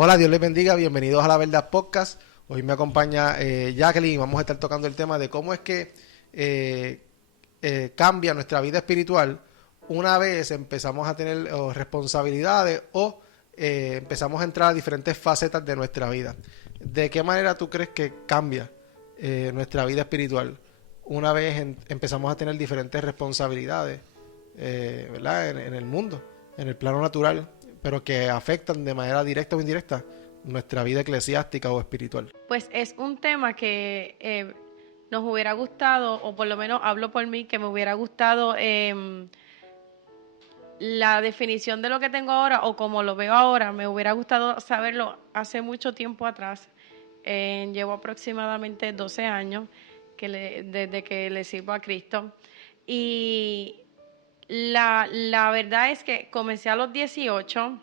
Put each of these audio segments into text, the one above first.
Hola, Dios les bendiga, bienvenidos a La Verdad Podcast. Hoy me acompaña Jacqueline y vamos a estar tocando el tema de cómo es que eh, cambia nuestra vida espiritual una vez empezamos a tener responsabilidades o empezamos a entrar a diferentes facetas de nuestra vida. ¿De qué manera tú crees que cambia nuestra vida espiritual una vez empezamos a tener diferentes responsabilidades, ¿verdad? En el mundo, en el plano natural, pero que afectan de manera directa o indirecta nuestra vida eclesiástica o espiritual? Pues es un tema que nos hubiera gustado, o por lo menos hablo por mí, que me hubiera gustado la definición de lo que tengo ahora o como lo veo ahora, me hubiera gustado saberlo hace mucho tiempo atrás. Llevo aproximadamente 12 años desde que le sirvo a Cristo. Y la verdad es que comencé a los 18,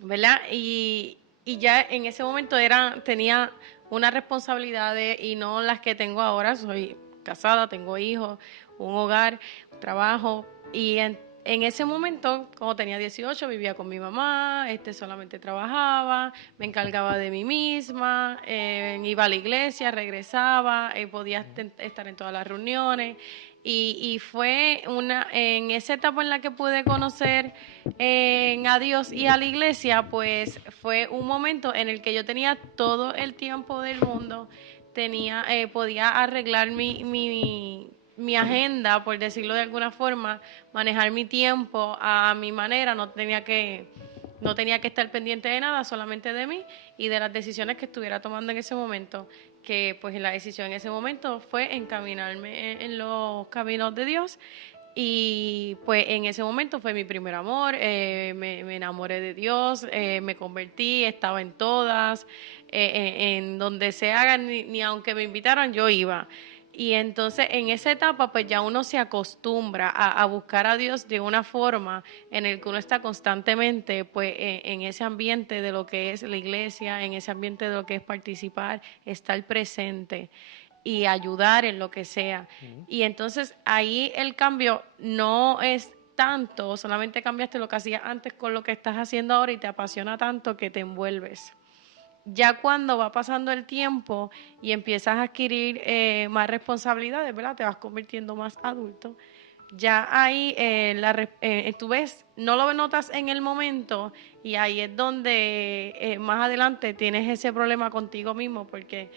¿verdad? Y ya en ese momento tenía unas responsabilidades y no las que tengo ahora. Soy casada, tengo hijos, un hogar, trabajo. En ese momento, cuando tenía 18, vivía con mi mamá, solamente trabajaba, me encargaba de mí misma, iba a la iglesia, regresaba, podía estar en todas las reuniones. Y fue en esa etapa en la que pude conocer a Dios y a la iglesia, pues fue un momento en el que yo tenía todo el tiempo del mundo, podía arreglar mi agenda, por decirlo de alguna forma, manejar mi tiempo a mi manera, no tenía que estar pendiente de nada, solamente de mí y de las decisiones que estuviera tomando en ese momento, que pues la decisión en ese momento fue encaminarme en los caminos de Dios. Y pues en ese momento fue mi primer amor, me enamoré de Dios, me convertí, estaba en todas, en donde se hagan, ni aunque me invitaran, yo iba. Y entonces en esa etapa pues ya uno se acostumbra a buscar a Dios de una forma en el que uno está constantemente pues en ese ambiente de lo que es la iglesia, en ese ambiente de lo que es participar, estar presente y ayudar en lo que sea. Y entonces ahí el cambio no es tanto, solamente cambiaste lo que hacías antes con lo que estás haciendo ahora y te apasiona tanto que te envuelves. Ya cuando va pasando el tiempo y empiezas a adquirir más responsabilidades, ¿verdad? Te vas convirtiendo más adulto. Ya ahí tú ves, no lo notas en el momento y ahí es donde más adelante tienes ese problema contigo mismo porque,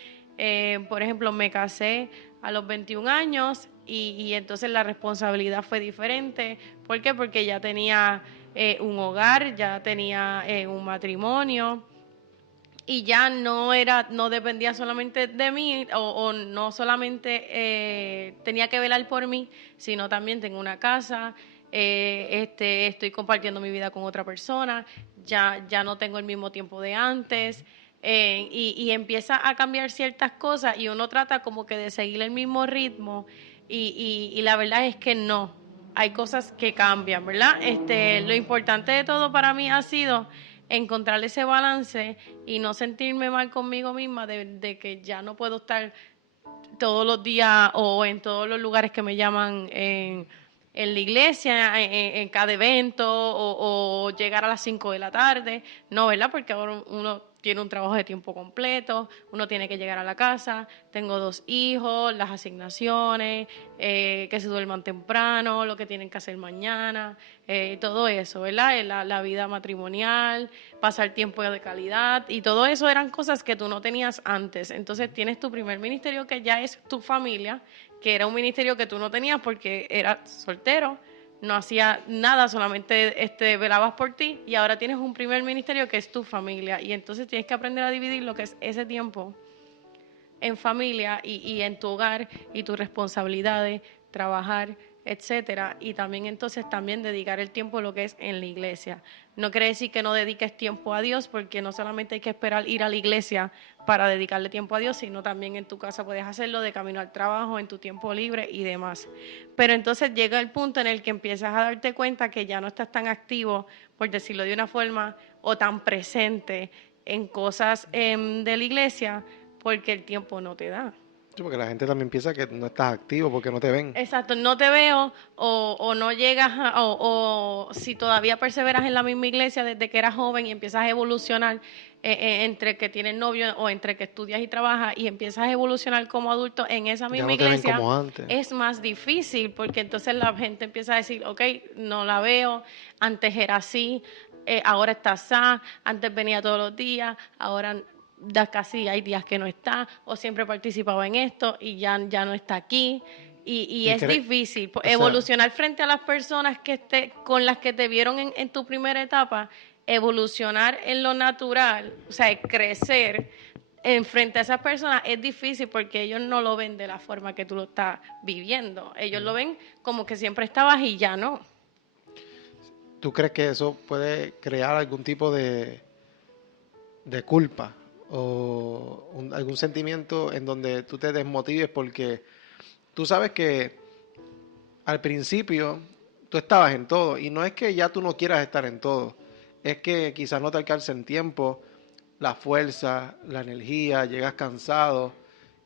por ejemplo, me casé a los 21 años y entonces la responsabilidad fue diferente. ¿Por qué? Porque ya tenía un hogar, ya tenía un matrimonio y ya no dependía solamente de mí o no solamente tenía que velar por mí, sino también tengo una casa, estoy compartiendo mi vida con otra persona, ya no tengo el mismo tiempo de antes. Y empieza a cambiar ciertas cosas y uno trata como que de seguir el mismo ritmo y la verdad es que no, hay cosas que cambian, ¿verdad? Lo importante de todo para mí ha sido encontrar ese balance y no sentirme mal conmigo misma de que ya no puedo estar todos los días o en todos los lugares que me llaman en la iglesia, en cada evento o llegar a las 5 de la tarde. No, ¿verdad? Porque ahora uno tiene un trabajo de tiempo completo, uno tiene que llegar a la casa, tengo 2 hijos, las asignaciones, que se duerman temprano, lo que tienen que hacer mañana, todo eso, ¿verdad? La vida matrimonial, pasar tiempo de calidad y todo eso eran cosas que tú no tenías antes. Entonces tienes tu primer ministerio que ya es tu familia, que era un ministerio que tú no tenías porque eras soltero, no hacía nada, solamente velabas por ti y ahora tienes un primer ministerio que es tu familia y entonces tienes que aprender a dividir lo que es ese tiempo en familia y en tu hogar y tus responsabilidades, trabajar, etcétera, y también entonces también dedicar el tiempo a lo que es en la iglesia. No quiere decir que no dediques tiempo a Dios, porque no solamente hay que esperar ir a la iglesia para dedicarle tiempo a Dios, sino también en tu casa puedes hacerlo de camino al trabajo, en tu tiempo libre y demás. Pero entonces llega el punto en el que empiezas a darte cuenta que ya no estás tan activo, por decirlo de una forma, o tan presente en cosas de la iglesia, porque el tiempo no te da. Sí, porque la gente también piensa que no estás activo porque no te ven. Exacto, no te veo o no llegas o si todavía perseveras en la misma iglesia desde que eras joven y empiezas a evolucionar entre que tienes novio o entre que estudias y trabajas y empiezas a evolucionar como adulto en esa Ya misma no te ven iglesia, como antes. es más difícil porque entonces la gente empieza a decir, ok, no la veo, antes era así, ahora está así, antes venía todos los días, ahora casi hay días que no está, o siempre participaba en esto y ya no está aquí. Y Y es difícil o sea, evolucionar frente a las personas con las que te vieron en tu primera etapa, evolucionar en lo natural, o sea, crecer en frente a esas personas es difícil porque ellos no lo ven de la forma que tú lo estás viviendo. Ellos lo ven como que siempre estabas y ya no. ¿tú crees que eso puede crear algún tipo de culpa o algún sentimiento en donde tú te desmotives porque tú sabes que al principio tú estabas en todo y no es que ya tú no quieras estar en todo, es que quizás no te alcance el tiempo, la fuerza, la energía, llegas cansado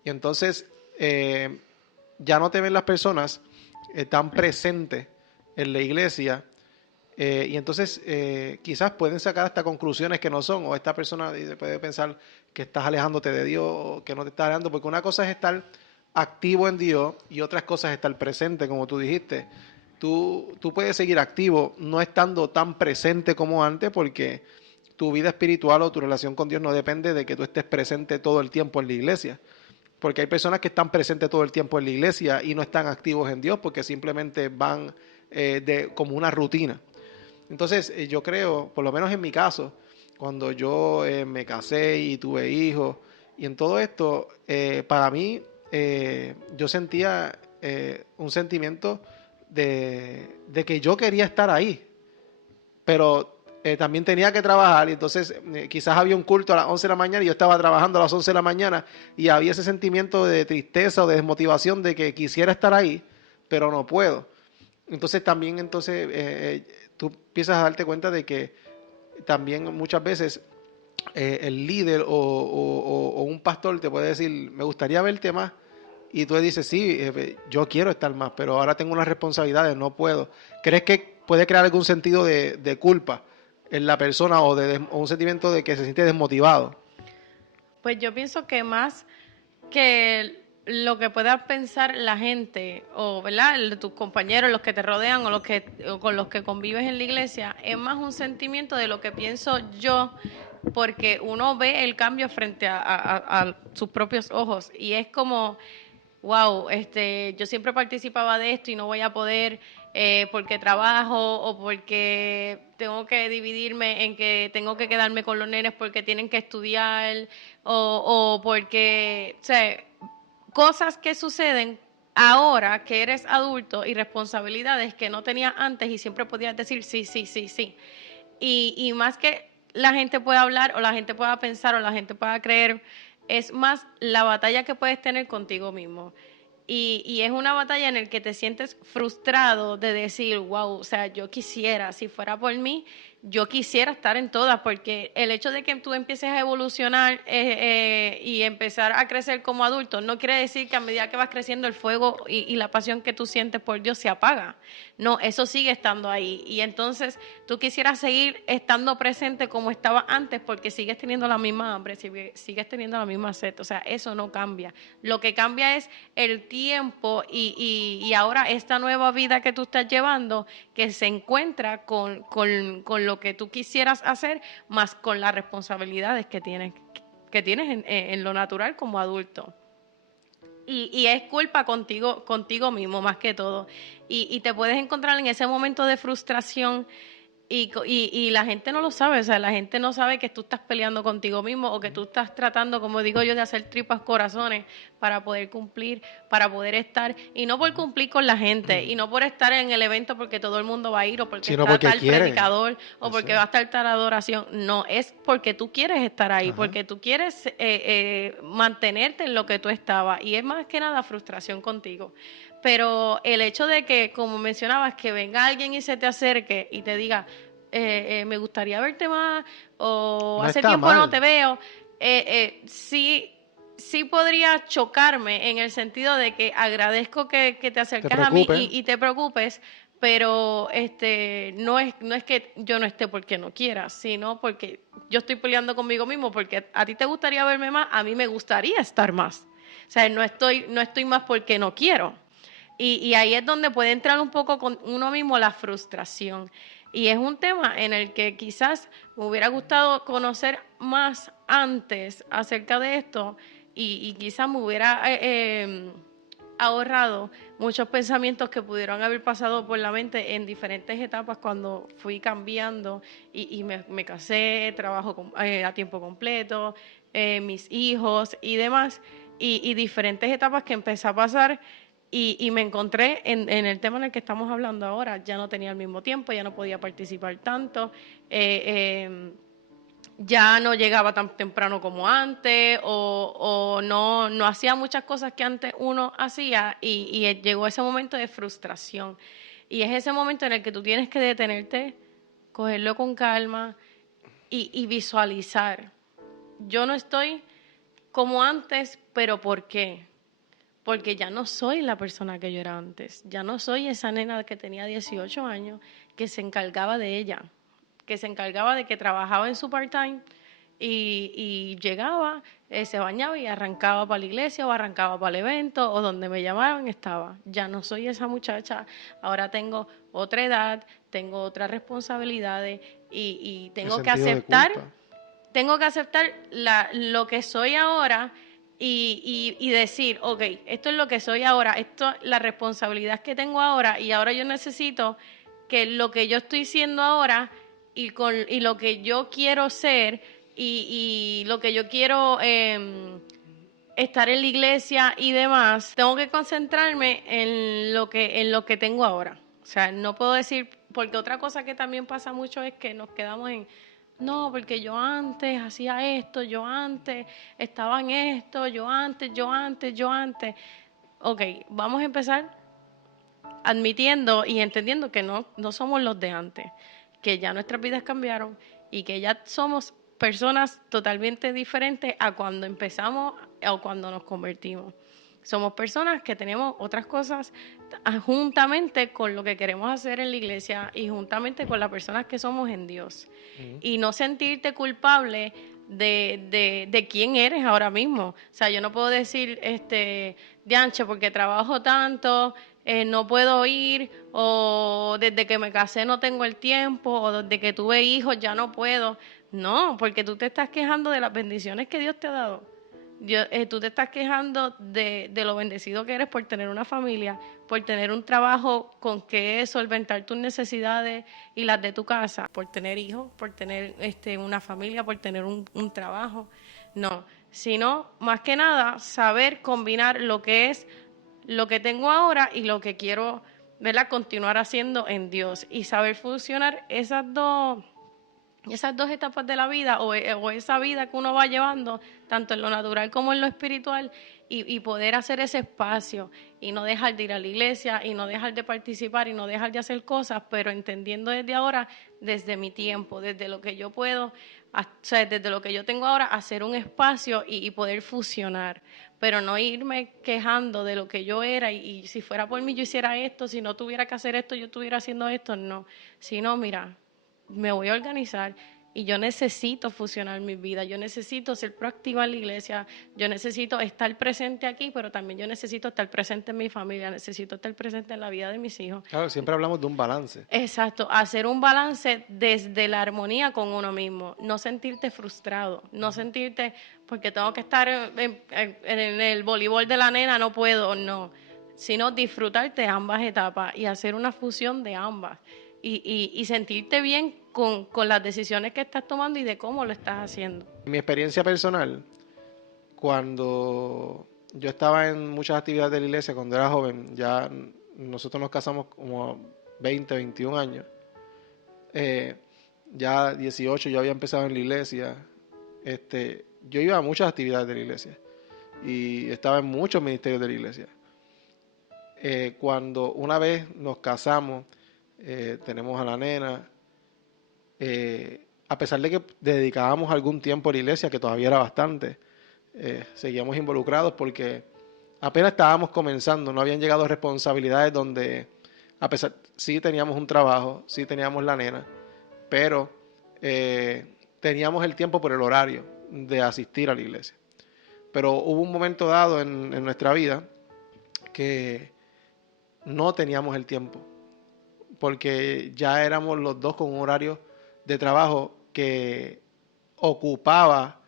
y entonces ya no te ven las personas tan presentes en la iglesia y entonces quizás pueden sacar hasta conclusiones que no son, o esta persona puede pensar que estás alejándote de Dios, o que no te estás alejando, porque una cosa es estar activo en Dios y otras cosas es estar presente, como tú dijiste. Tú puedes seguir activo no estando tan presente como antes, porque tu vida espiritual o tu relación con Dios no depende de que tú estés presente todo el tiempo en la iglesia. Porque hay personas que están presentes todo el tiempo en la iglesia y no están activos en Dios porque simplemente van como una rutina. Entonces, yo creo, por lo menos en mi caso, cuando yo me casé y tuve hijos, y en todo esto, para mí, yo sentía un sentimiento de que yo quería estar ahí, pero también tenía que trabajar, y entonces quizás había un culto a las 11 de la mañana y yo estaba trabajando a las 11 de la mañana, y había ese sentimiento de tristeza o de desmotivación de que quisiera estar ahí, pero no puedo. Entonces también tú empiezas a darte cuenta de que también muchas veces el líder o un pastor te puede decir, me gustaría verte más, y tú le dices, sí, yo quiero estar más, pero ahora tengo unas responsabilidades, no puedo. ¿Crees que puede crear algún sentido de culpa en la persona o un sentimiento de que se siente desmotivado? Pues yo pienso que más que lo que pueda pensar la gente o verdad tus compañeros, los que te rodean o con los que convives en la iglesia es más un sentimiento de lo que pienso yo porque uno ve el cambio frente a sus propios ojos y es como wow, yo siempre participaba de esto y no voy a poder porque trabajo o porque tengo que dividirme en que tengo que quedarme con los nenes porque tienen que estudiar o porque, o sea, cosas que suceden ahora que eres adulto y responsabilidades que no tenías antes y siempre podías decir sí, sí, sí, sí. Y más que la gente pueda hablar o la gente pueda pensar o la gente pueda creer, es más la batalla que puedes tener contigo mismo. Y es una batalla en la que te sientes frustrado de decir, wow, o sea, yo quisiera, si fuera por mí, yo quisiera estar en todas, porque el hecho de que tú empieces a evolucionar y empezar a crecer como adulto, no quiere decir que a medida que vas creciendo el fuego y la pasión que tú sientes por Dios se apaga. No, eso sigue estando ahí. Y entonces tú quisieras seguir estando presente como estaba antes porque sigues teniendo la misma hambre, sigues teniendo la misma sed. O sea, eso no cambia. Lo que cambia es el tiempo y ahora esta nueva vida que tú estás llevando que se encuentra con lo que tú quisieras hacer más con las responsabilidades que tienes en lo natural como adulto. Y es culpa contigo mismo más que todo. Y te puedes encontrar en ese momento de frustración y la gente no lo sabe, o sea, la gente no sabe que tú estás peleando contigo mismo o que tú estás tratando, como digo yo, de hacer tripas corazones para poder cumplir, para poder estar, y no por cumplir con la gente, y no por estar en el evento porque todo el mundo va a ir o porque Sino está porque tal quiere. predicador o Eso porque es. va a estar tal adoración, no, es porque tú quieres estar ahí, Ajá. porque tú quieres mantenerte en lo que tú estabas, y es más que nada frustración contigo. Pero el hecho de que, como mencionabas, que venga alguien y se te acerque y te diga, me gustaría verte más o No hace está tiempo no mal. te veo, sí, sí podría chocarme en el sentido de que agradezco que te acercas a mí y te preocupes, pero no es que yo no esté porque no quiera, sino porque yo estoy peleando conmigo mismo, porque a ti te gustaría verme más, a mí me gustaría estar más. O sea, no estoy más porque no quiero. Y ahí es donde puede entrar un poco con uno mismo la frustración. Y es un tema en el que quizás me hubiera gustado conocer más antes acerca de esto y quizás me hubiera ahorrado muchos pensamientos que pudieron haber pasado por la mente en diferentes etapas cuando fui cambiando y me casé, trabajo a tiempo completo, mis hijos y demás, y diferentes etapas que empecé a pasar. Y me encontré en el tema en el que estamos hablando ahora. Ya no tenía el mismo tiempo, ya no podía participar tanto, ya no llegaba tan temprano como antes, o no hacía muchas cosas que antes uno hacía, y llegó ese momento de frustración. Y es ese momento en el que tú tienes que detenerte, cogerlo con calma y visualizar. Yo no estoy como antes, pero ¿por qué? Porque ya no soy la persona que yo era antes. Ya no soy esa nena que tenía 18 años, que se encargaba de ella, que se encargaba de que trabajaba en su part-time y llegaba, se bañaba y arrancaba para la iglesia o arrancaba para el evento o donde me llamaban estaba. Ya no soy esa muchacha. Ahora tengo otra edad, tengo otras responsabilidades y tengo que aceptar lo que soy ahora y decir, ok, esto es lo que soy ahora, esto es la responsabilidad que tengo ahora, y ahora yo necesito que lo que yo estoy siendo ahora y lo que yo quiero ser y lo que yo quiero estar en la iglesia y demás, tengo que concentrarme en lo que tengo ahora. O sea, no puedo decir, porque otra cosa que también pasa mucho es que nos quedamos en, no, porque yo antes hacía esto, yo antes estaba en esto, yo antes. Ok, vamos a empezar admitiendo y entendiendo que no somos los de antes, que ya nuestras vidas cambiaron y que ya somos personas totalmente diferentes a cuando empezamos o cuando nos convertimos. Somos personas que tenemos otras cosas juntamente con lo que queremos hacer en la iglesia y juntamente con las personas que somos en Dios. Y no sentirte culpable de quién eres ahora mismo. O sea, yo no puedo decir, Dianche, porque trabajo tanto, no puedo ir, o desde que me casé no tengo el tiempo, o desde que tuve hijos ya no puedo. No, porque tú te estás quejando de las bendiciones que Dios te ha dado. Tú te estás quejando de lo bendecido que eres por tener una familia, por tener un trabajo con que solventar tus necesidades y las de tu casa, por tener hijos, por tener una familia, por tener un trabajo. No, sino más que nada saber combinar lo que es lo que tengo ahora y lo que quiero, ¿verdad?, continuar haciendo en Dios, y saber funcionar esas dos etapas de la vida o esa vida que uno va llevando, tanto en lo natural como en lo espiritual, y poder hacer ese espacio y no dejar de ir a la iglesia y no dejar de participar y no dejar de hacer cosas, pero entendiendo desde ahora, desde mi tiempo, desde lo que yo puedo, o sea, desde lo que yo tengo ahora, hacer un espacio y poder fusionar, pero no irme quejando de lo que yo era y si fuera por mí yo hiciera esto, si no tuviera que hacer esto yo estuviera haciendo esto, no, sino mira, me voy a organizar y yo necesito fusionar mi vida, yo necesito ser proactiva en la iglesia, yo necesito estar presente aquí, pero también yo necesito estar presente en mi familia, necesito estar presente en la vida de mis hijos. Claro, siempre hablamos de un balance. Exacto, hacer un balance desde la armonía con uno mismo, no sentirte frustrado, no sentirte porque tengo que estar en el voleibol de la nena, no puedo, no, sino disfrutarte ambas etapas y hacer una fusión de ambas. Y sentirte bien con las decisiones que estás tomando y de cómo lo estás haciendo. Mi experiencia personal, cuando yo estaba en muchas actividades de la iglesia, cuando era joven, ya nosotros nos casamos como 20, 21 años. Ya 18 yo había empezado en la iglesia. Yo iba a muchas actividades de la iglesia y estaba en muchos ministerios de la iglesia. Cuando una vez nos casamos, tenemos a la nena, a pesar de que dedicábamos algún tiempo a la iglesia, que todavía era bastante, seguíamos involucrados porque apenas estábamos comenzando, no habían llegado responsabilidades donde, a pesar, sí teníamos un trabajo, sí teníamos la nena, pero teníamos el tiempo por el horario de asistir a la iglesia. Pero hubo un momento dado en nuestra vida que no teníamos el tiempo, porque ya éramos los dos con un horario de trabajo que ocupaba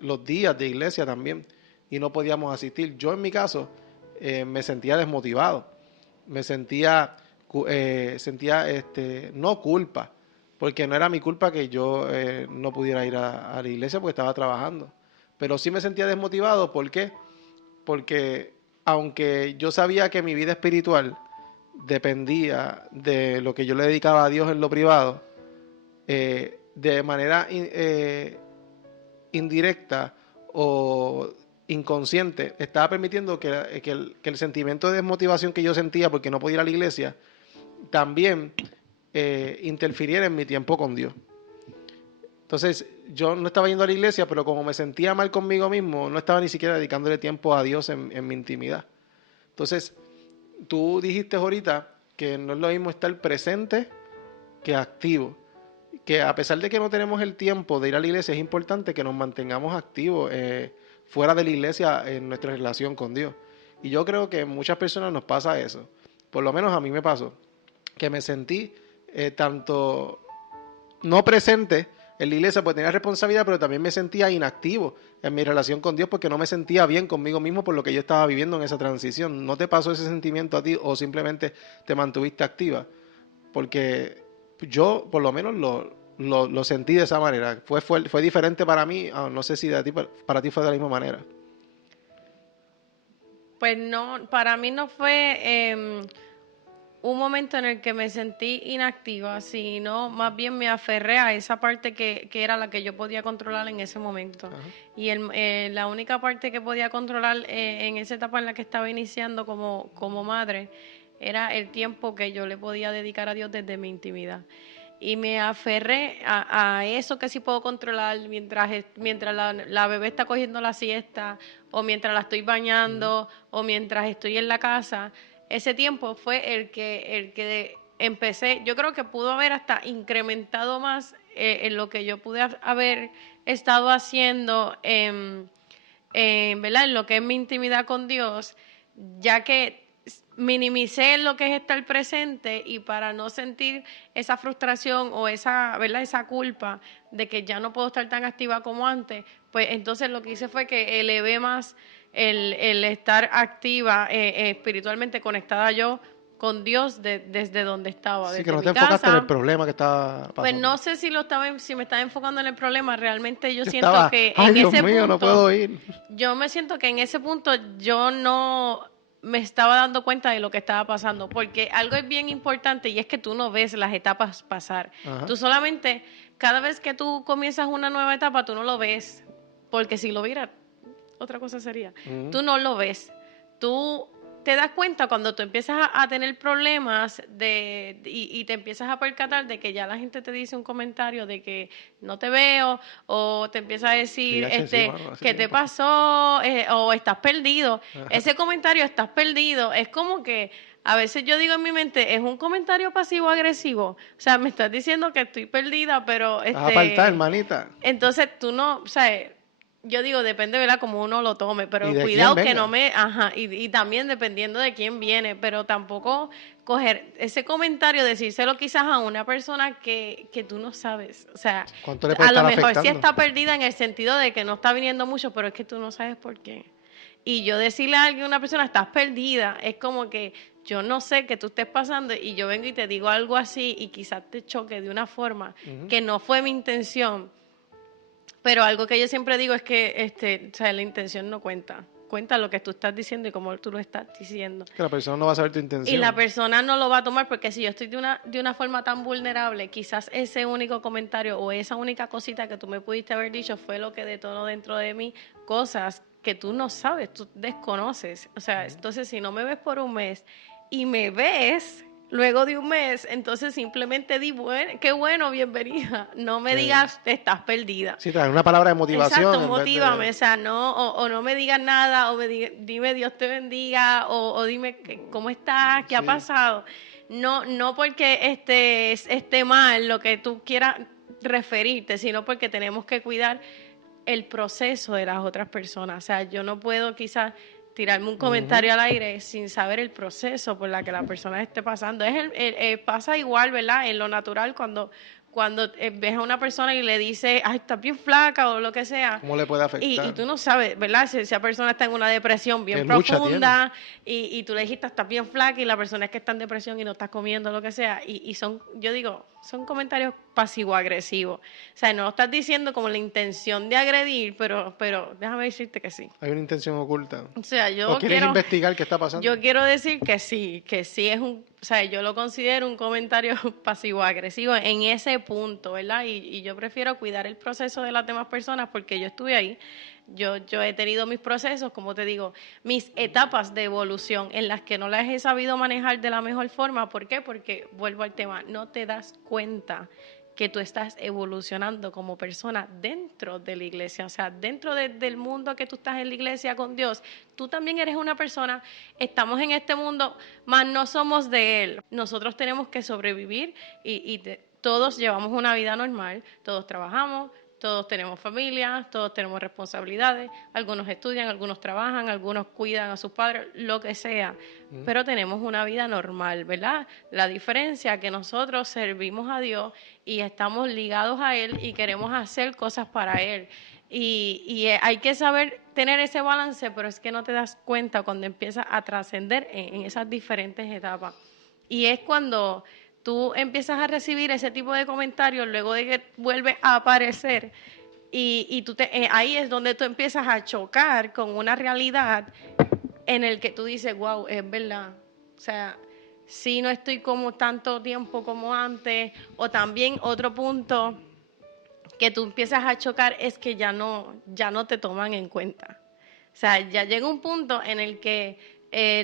los días de iglesia también y no podíamos asistir. Yo en mi caso me sentía desmotivado, me sentía no culpa, porque no era mi culpa que yo no pudiera ir a la iglesia porque estaba trabajando, pero sí me sentía desmotivado. ¿Por qué? Porque aunque yo sabía que mi vida espiritual dependía de lo que yo le dedicaba a Dios en lo privado, de manera indirecta o inconsciente, estaba permitiendo que el sentimiento de desmotivación que yo sentía porque no podía ir a la iglesia también interfiriera en mi tiempo con Dios. Entonces, yo no estaba yendo a la iglesia, pero como me sentía mal conmigo mismo, no estaba ni siquiera dedicándole tiempo a Dios en mi intimidad. Entonces, tú dijiste ahorita que no es lo mismo estar presente que activo. Que a pesar de que no tenemos el tiempo de ir a la iglesia, es importante que nos mantengamos activos fuera de la iglesia en nuestra relación con Dios. Y yo creo que a muchas personas nos pasa eso. Por lo menos a mí me pasó. Que me sentí tanto no presente en la iglesia porque tenía responsabilidad, pero también me sentía inactivo en mi relación con Dios porque no me sentía bien conmigo mismo por lo que yo estaba viviendo en esa transición. ¿No te pasó ese sentimiento a ti o simplemente te mantuviste activa? Porque yo por lo menos lo sentí de esa manera. Fue diferente para mí, no sé si para ti fue de la misma manera. Pues no, para mí no fue un momento en el que me sentí inactiva, sino más bien me aferré a esa parte que era la que yo podía controlar en ese momento. Ajá. Y la única parte que podía controlar en esa etapa en la que estaba iniciando como madre era el tiempo que yo le podía dedicar a Dios desde mi intimidad. Y me aferré a eso que sí puedo controlar mientras la bebé está cogiendo la siesta, o mientras la estoy bañando, o mientras estoy en la casa. Ese tiempo fue el que empecé. Yo creo que pudo haber hasta incrementado más en lo que yo pude haber estado haciendo ¿verdad? En lo que es mi intimidad con Dios, ya que minimicé lo que es estar presente, y para no sentir esa frustración o ¿verdad? Esa culpa de que ya no puedo estar tan activa como antes, pues entonces lo que hice fue que elevé más el estar activa espiritualmente conectada yo con Dios desde donde estaba, sí, desde que no mi te enfocaste en el casa. problema que estaba pasando. Pues no sé si me estaba enfocando en el problema. Realmente yo siento estaba, que ay, en Dios ese mío, punto, no puedo ir. yo me siento que en ese punto yo no me estaba dando cuenta de lo que estaba pasando, porque algo es bien importante y es que tú no ves las etapas pasar. Ajá. Tú solamente, cada vez que tú comienzas una nueva etapa, tú no lo ves, porque si lo vieras, otra cosa sería. Tú no lo ves. Tú te das cuenta cuando tú empiezas a tener problemas y te empiezas a percatar de que ya la gente te dice un comentario de que no te veo, o te empieza a decir ¿qué te pasó? O estás perdido. Ajá. Ese comentario, estás perdido, es como que a veces yo digo en mi mente, es un comentario pasivo-agresivo. O sea, me estás diciendo que estoy perdida, pero apartar, hermanita. Entonces tú no, o sea, yo digo, depende, ¿verdad?, como uno lo tome, pero cuidado que no me... Ajá, y también dependiendo de quién viene, pero tampoco coger ese comentario, decírselo quizás a una persona que tú no sabes. O sea, a lo mejor sí está perdida en el sentido de que no está viniendo mucho, pero es que tú no sabes por qué. Y yo decirle a alguien, una persona, estás perdida, es como que yo no sé qué tú estés pasando y yo vengo y te digo algo así y quizás te choque de una forma que no fue mi intención. Pero algo que yo siempre digo es que o sea, la intención no cuenta. Cuenta lo que tú estás diciendo y cómo tú lo estás diciendo. Que la persona no va a saber tu intención. Y la persona no lo va a tomar, porque si yo estoy de una forma tan vulnerable, quizás ese único comentario o esa única cosita que tú me pudiste haber dicho fue lo que detonó dentro de mí cosas que tú no sabes, tú desconoces. O sea, entonces si no me ves por un mes y me ves, luego de un mes, entonces simplemente di, bueno, qué bueno, bienvenida. No me digas, estás perdida. Sí, trae una palabra de motivación. Exacto, en vez motívame, de... o sea, no, o no me digas nada, o dime Dios te bendiga, o dime cómo estás, qué ha Sí. pasado. No, no porque esté mal lo que tú quieras referirte, sino porque tenemos que cuidar el proceso de las otras personas. O sea, yo no puedo quizás tirarme un comentario al aire sin saber el proceso por la que la persona esté pasando. Pasa igual, ¿verdad? En lo natural cuando ves a una persona y le dice, ay, estás bien flaca o lo que sea, ¿Cómo le puede y afectar? tú no sabes, ¿verdad? Si esa persona está en una depresión bien Que mucha tiene. profunda y tú le dijiste, estás bien flaca y la persona es que está en depresión y no está comiendo, lo que sea. Y son, yo digo, son comentarios pasivo-agresivos. O sea, no lo estás diciendo como la intención de agredir, pero déjame decirte que sí. Hay una intención oculta. O sea, ¿O quieres investigar qué está pasando? yo quiero decir que sí es o sea, yo lo considero un comentario pasivo-agresivo en ese punto, ¿verdad? Y yo prefiero cuidar el proceso de las demás personas porque yo estuve ahí. Yo he tenido mis procesos, como te digo, mis etapas de evolución en las que no las he sabido manejar de la mejor forma. ¿Por qué? Porque, vuelvo al tema, no te das cuenta que tú estás evolucionando como persona dentro de la iglesia, o sea, dentro del mundo que tú estás en la iglesia con Dios, tú también eres una persona, estamos en este mundo, mas no somos de Él. Nosotros tenemos que sobrevivir todos llevamos una vida normal, todos trabajamos, todos tenemos familia, todos tenemos responsabilidades, algunos estudian, algunos trabajan, algunos cuidan a sus padres, lo que sea, pero tenemos una vida normal, ¿verdad? La diferencia es que nosotros servimos a Dios y estamos ligados a Él y queremos hacer cosas para Él. Y hay que saber tener ese balance, pero es que no te das cuenta cuando empiezas a trascender en esas diferentes etapas. Y es cuando tú empiezas a recibir ese tipo de comentarios luego de que vuelve a aparecer y ahí es donde tú empiezas a chocar con una realidad en el que tú dices, wow, es verdad. O sea, sí no estoy como tanto tiempo como antes. O también otro punto que tú empiezas a chocar es que ya no te toman en cuenta. O sea, ya llega un punto en el que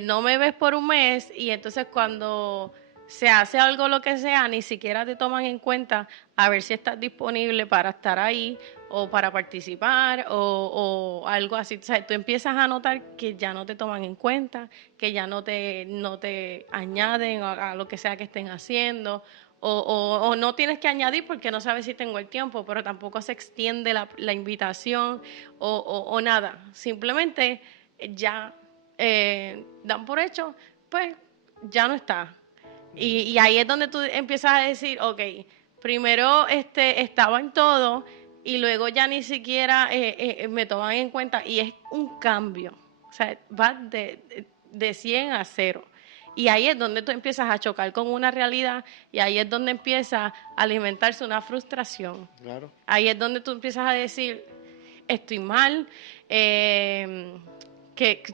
no me ves por un mes y entonces cuando se hace algo lo que sea, ni siquiera te toman en cuenta a ver si estás disponible para estar ahí o para participar o algo así. O sea, tú empiezas a notar que ya no te toman en cuenta, que ya no te añaden a lo que sea que estén haciendo. O no tienes que añadir porque no sabes si tengo el tiempo, pero tampoco se extiende la invitación o nada. Simplemente ya dan por hecho, pues ya no está. Y ahí es donde tú empiezas a decir, ok, primero estaba en todo y luego ya ni siquiera me toman en cuenta y es un cambio. O sea, va de 100 a 0. Y ahí es donde tú empiezas a chocar con una realidad y ahí es donde empieza a alimentarse una frustración. Claro. Ahí es donde tú empiezas a decir, estoy mal, o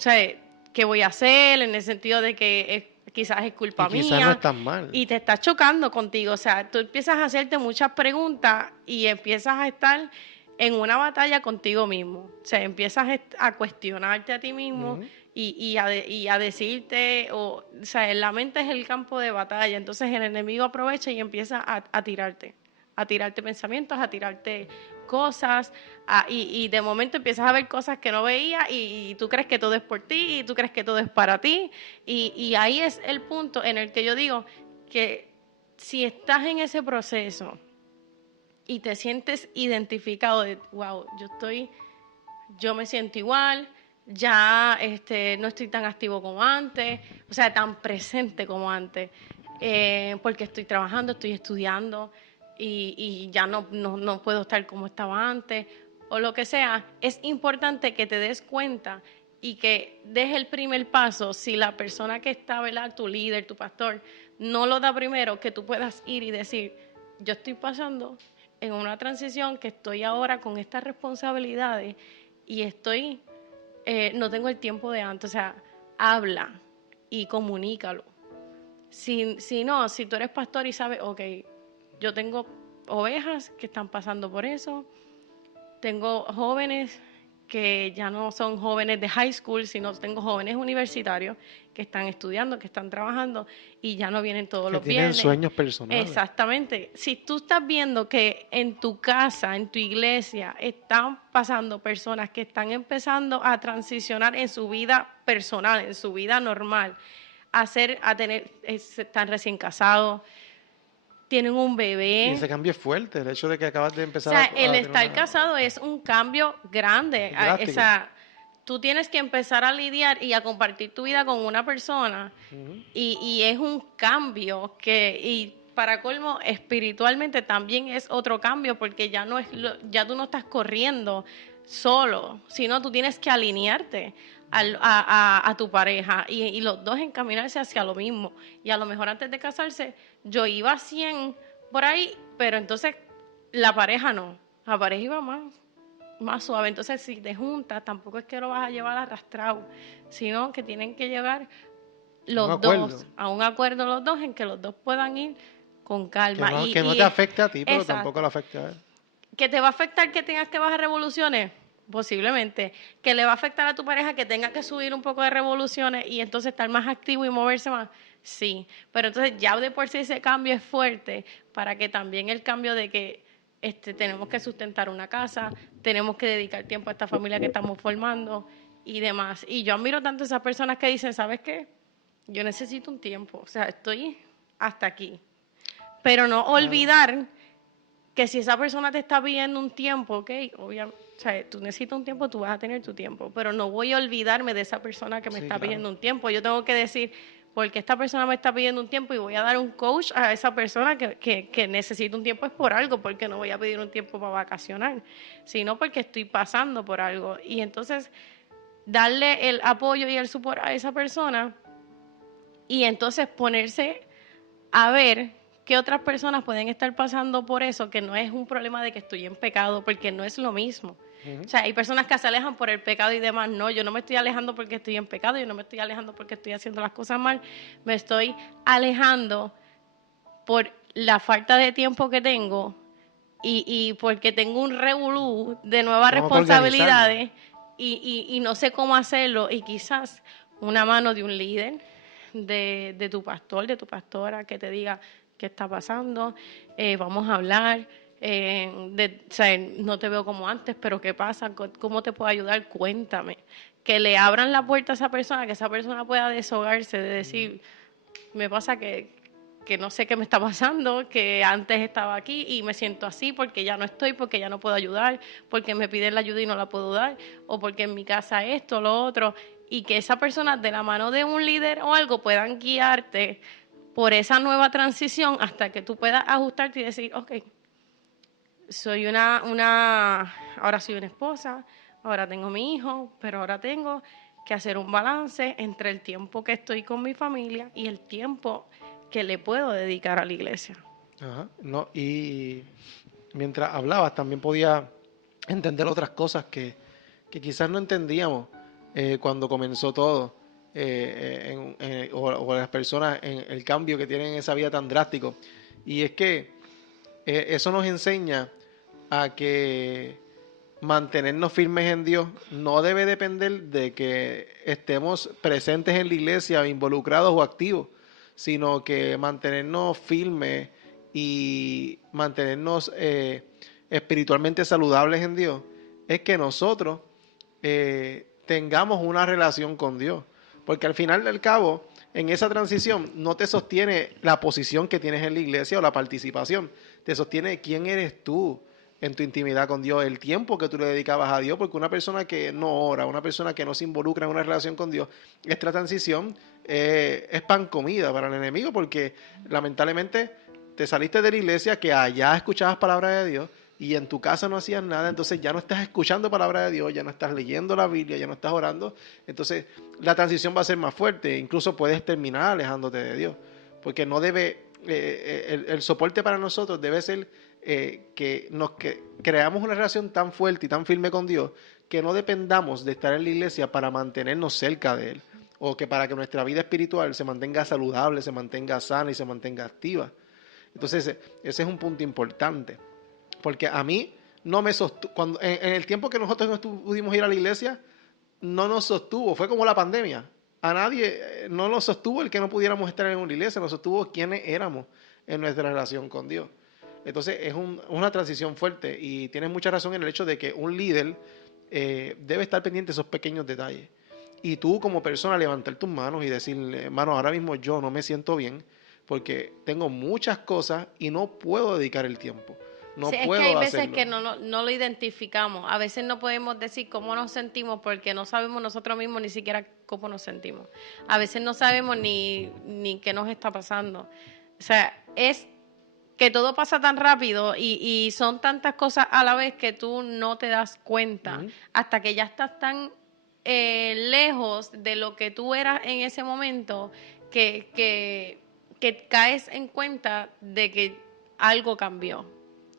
sea, ¿qué voy a hacer? En el sentido de que quizás es culpa Y quizás mía. no es tan mal. Y te estás chocando contigo. O sea, tú empiezas a hacerte muchas preguntas y empiezas a estar en una batalla contigo mismo. O sea, empiezas a cuestionarte a ti mismo y a decirte, o sea, la mente es el campo de batalla. Entonces el enemigo aprovecha y empieza a tirarte pensamientos, a tirarte cosas, y de momento empiezas a ver cosas que no veías y tú crees que todo es por ti y tú crees que todo es para ti y ahí es el punto en el que yo digo que si estás en ese proceso y te sientes identificado de, wow, yo me siento igual, ya no estoy tan activo como antes, o sea, tan presente como antes, porque estoy trabajando, estoy estudiando y ya no puedo estar como estaba antes, o lo que sea. Es importante que te des cuenta y que des el primer paso. Si la persona que está, ¿verdad?, tu líder, tu pastor, no lo da primero, que tú puedas ir y decir, yo estoy pasando en una transición, que estoy ahora con estas responsabilidades y no tengo el tiempo de antes. O sea, habla y comunícalo. Si tú eres pastor y sabes, ok, yo tengo ovejas que están pasando por eso, tengo jóvenes que ya no son jóvenes de high school, sino tengo jóvenes universitarios que están estudiando, que están trabajando y ya no vienen todos los tienen viernes. sueños personales. Exactamente. Si tú estás viendo que en tu casa, en tu iglesia, están pasando personas que están empezando a transicionar en su vida personal, en su vida normal, están recién casados, tienen un bebé. Y ese cambio es fuerte, el hecho de que acabas de O empezar sea, a el tener estar casado es un cambio grande. drástico. O sea, tú tienes que empezar a lidiar y a compartir tu vida con una persona. Y es un cambio y para colmo, espiritualmente también es otro cambio porque ya ya tú no estás corriendo solo, sino tú tienes que alinearte a tu pareja y los dos encaminarse hacia lo mismo. Y a lo mejor antes de casarse, yo iba a 100 por ahí, pero entonces la pareja no. La pareja iba más suave. Entonces, si te juntas, tampoco es que lo vas a llevar arrastrado, sino que tienen que llegar los dos a un acuerdo los dos en que los dos puedan ir con calma. Que no te afecte a ti, pero exacto. tampoco le afecte a él. ¿Que te va a afectar que tengas que bajar revoluciones? Posiblemente. ¿Que le va a afectar a tu pareja que tenga que subir un poco de revoluciones y entonces estar más activo y moverse más? Sí. Pero entonces ya de por sí ese cambio es fuerte para que también el cambio de que tenemos que sustentar una casa, tenemos que dedicar tiempo a esta familia que estamos formando y demás. Y yo admiro tanto a esas personas que dicen, ¿sabes qué? Yo necesito un tiempo, o sea, estoy hasta aquí. Pero no olvidar que si esa persona te está pidiendo un tiempo, ok, obviamente, o sea, tú necesitas un tiempo, tú vas a tener tu tiempo, pero no voy a olvidarme de esa persona que me está pidiendo un tiempo. Yo tengo que decir, porque esta persona me está pidiendo un tiempo y voy a dar un coach a esa persona que necesita un tiempo es por algo, porque no voy a pedir un tiempo para vacacionar, sino porque estoy pasando por algo. Y entonces, darle el apoyo y el support a esa persona y entonces ponerse a ver qué otras personas pueden estar pasando por eso, que no es un problema de que estoy en pecado, porque no es lo mismo. O sea, hay personas que se alejan por el pecado y demás. No, yo no me estoy alejando porque estoy en pecado, yo no me estoy alejando porque estoy haciendo las cosas mal, me estoy alejando por la falta de tiempo que tengo y porque tengo un revolú de nuevas responsabilidades y no sé cómo hacerlo y quizás una mano de un líder, de tu pastor, de tu pastora, que te diga qué está pasando, vamos a hablar, o sea, no te veo como antes, pero ¿qué pasa? ¿Cómo te puedo ayudar? Cuéntame. Que le abran la puerta a esa persona, que esa persona pueda deshogarse, de decir, me pasa que no sé qué me está pasando, que antes estaba aquí y me siento así porque ya no estoy, porque ya no puedo ayudar, porque me piden la ayuda y no la puedo dar, o porque en mi casa esto, lo otro, y que esa persona de la mano de un líder o algo puedan guiarte por esa nueva transición hasta que tú puedas ajustarte y decir, ok, ahora soy una esposa, ahora tengo mi hijo, pero ahora tengo que hacer un balance entre el tiempo que estoy con mi familia y el tiempo que le puedo dedicar a la iglesia. Ajá. No, y mientras hablabas también podía entender otras cosas que quizás no entendíamos cuando comenzó todo, o las personas en el cambio que tienen en esa vida tan drástico. Y es que eso nos enseña a que mantenernos firmes en Dios no debe depender de que estemos presentes en la iglesia, involucrados o activos, sino que mantenernos firmes y mantenernos espiritualmente saludables en Dios es que nosotros tengamos una relación con Dios. Porque al final del cabo, en esa transición no te sostiene la posición que tienes en la iglesia o la participación, te sostiene quién eres tú en tu intimidad con Dios, el tiempo que tú le dedicabas a Dios, porque una persona que no ora, una persona que no se involucra en una relación con Dios, esta transición es pan comida para el enemigo, porque lamentablemente te saliste de la iglesia, que allá escuchabas palabra de Dios, y en tu casa no hacías nada, entonces ya no estás escuchando palabra de Dios, ya no estás leyendo la Biblia, ya no estás orando, entonces la transición va a ser más fuerte, incluso puedes terminar alejándote de Dios, porque no debe, el soporte para nosotros debe ser que creamos una relación tan fuerte y tan firme con Dios que no dependamos de estar en la iglesia para mantenernos cerca de Él, o que para que nuestra vida espiritual se mantenga saludable, se mantenga sana y se mantenga activa. Entonces ese es un punto importante, porque a mí no me sostuvo. Cuando, en el tiempo que nosotros no pudimos ir a la iglesia, no nos sostuvo. Fue como la pandemia. A nadie no nos sostuvo el que no pudiéramos estar en una iglesia, nos sostuvo quienes éramos en nuestra relación con Dios. Entonces es una transición fuerte y tienes mucha razón en el hecho de que un líder debe estar pendiente de esos pequeños detalles. Y tú como persona levantar tus manos y decirle, hermano, ahora mismo yo no me siento bien porque tengo muchas cosas y no puedo dedicar el tiempo. No Sí, es que puedo hay veces hacerlo. que no lo identificamos. A veces no podemos decir cómo nos sentimos porque no sabemos nosotros mismos ni siquiera cómo nos sentimos. A veces no sabemos ni qué nos está pasando. O sea, es que todo pasa tan rápido y son tantas cosas a la vez que tú no te das cuenta hasta que ya estás tan lejos de lo que tú eras en ese momento que caes en cuenta de que algo cambió.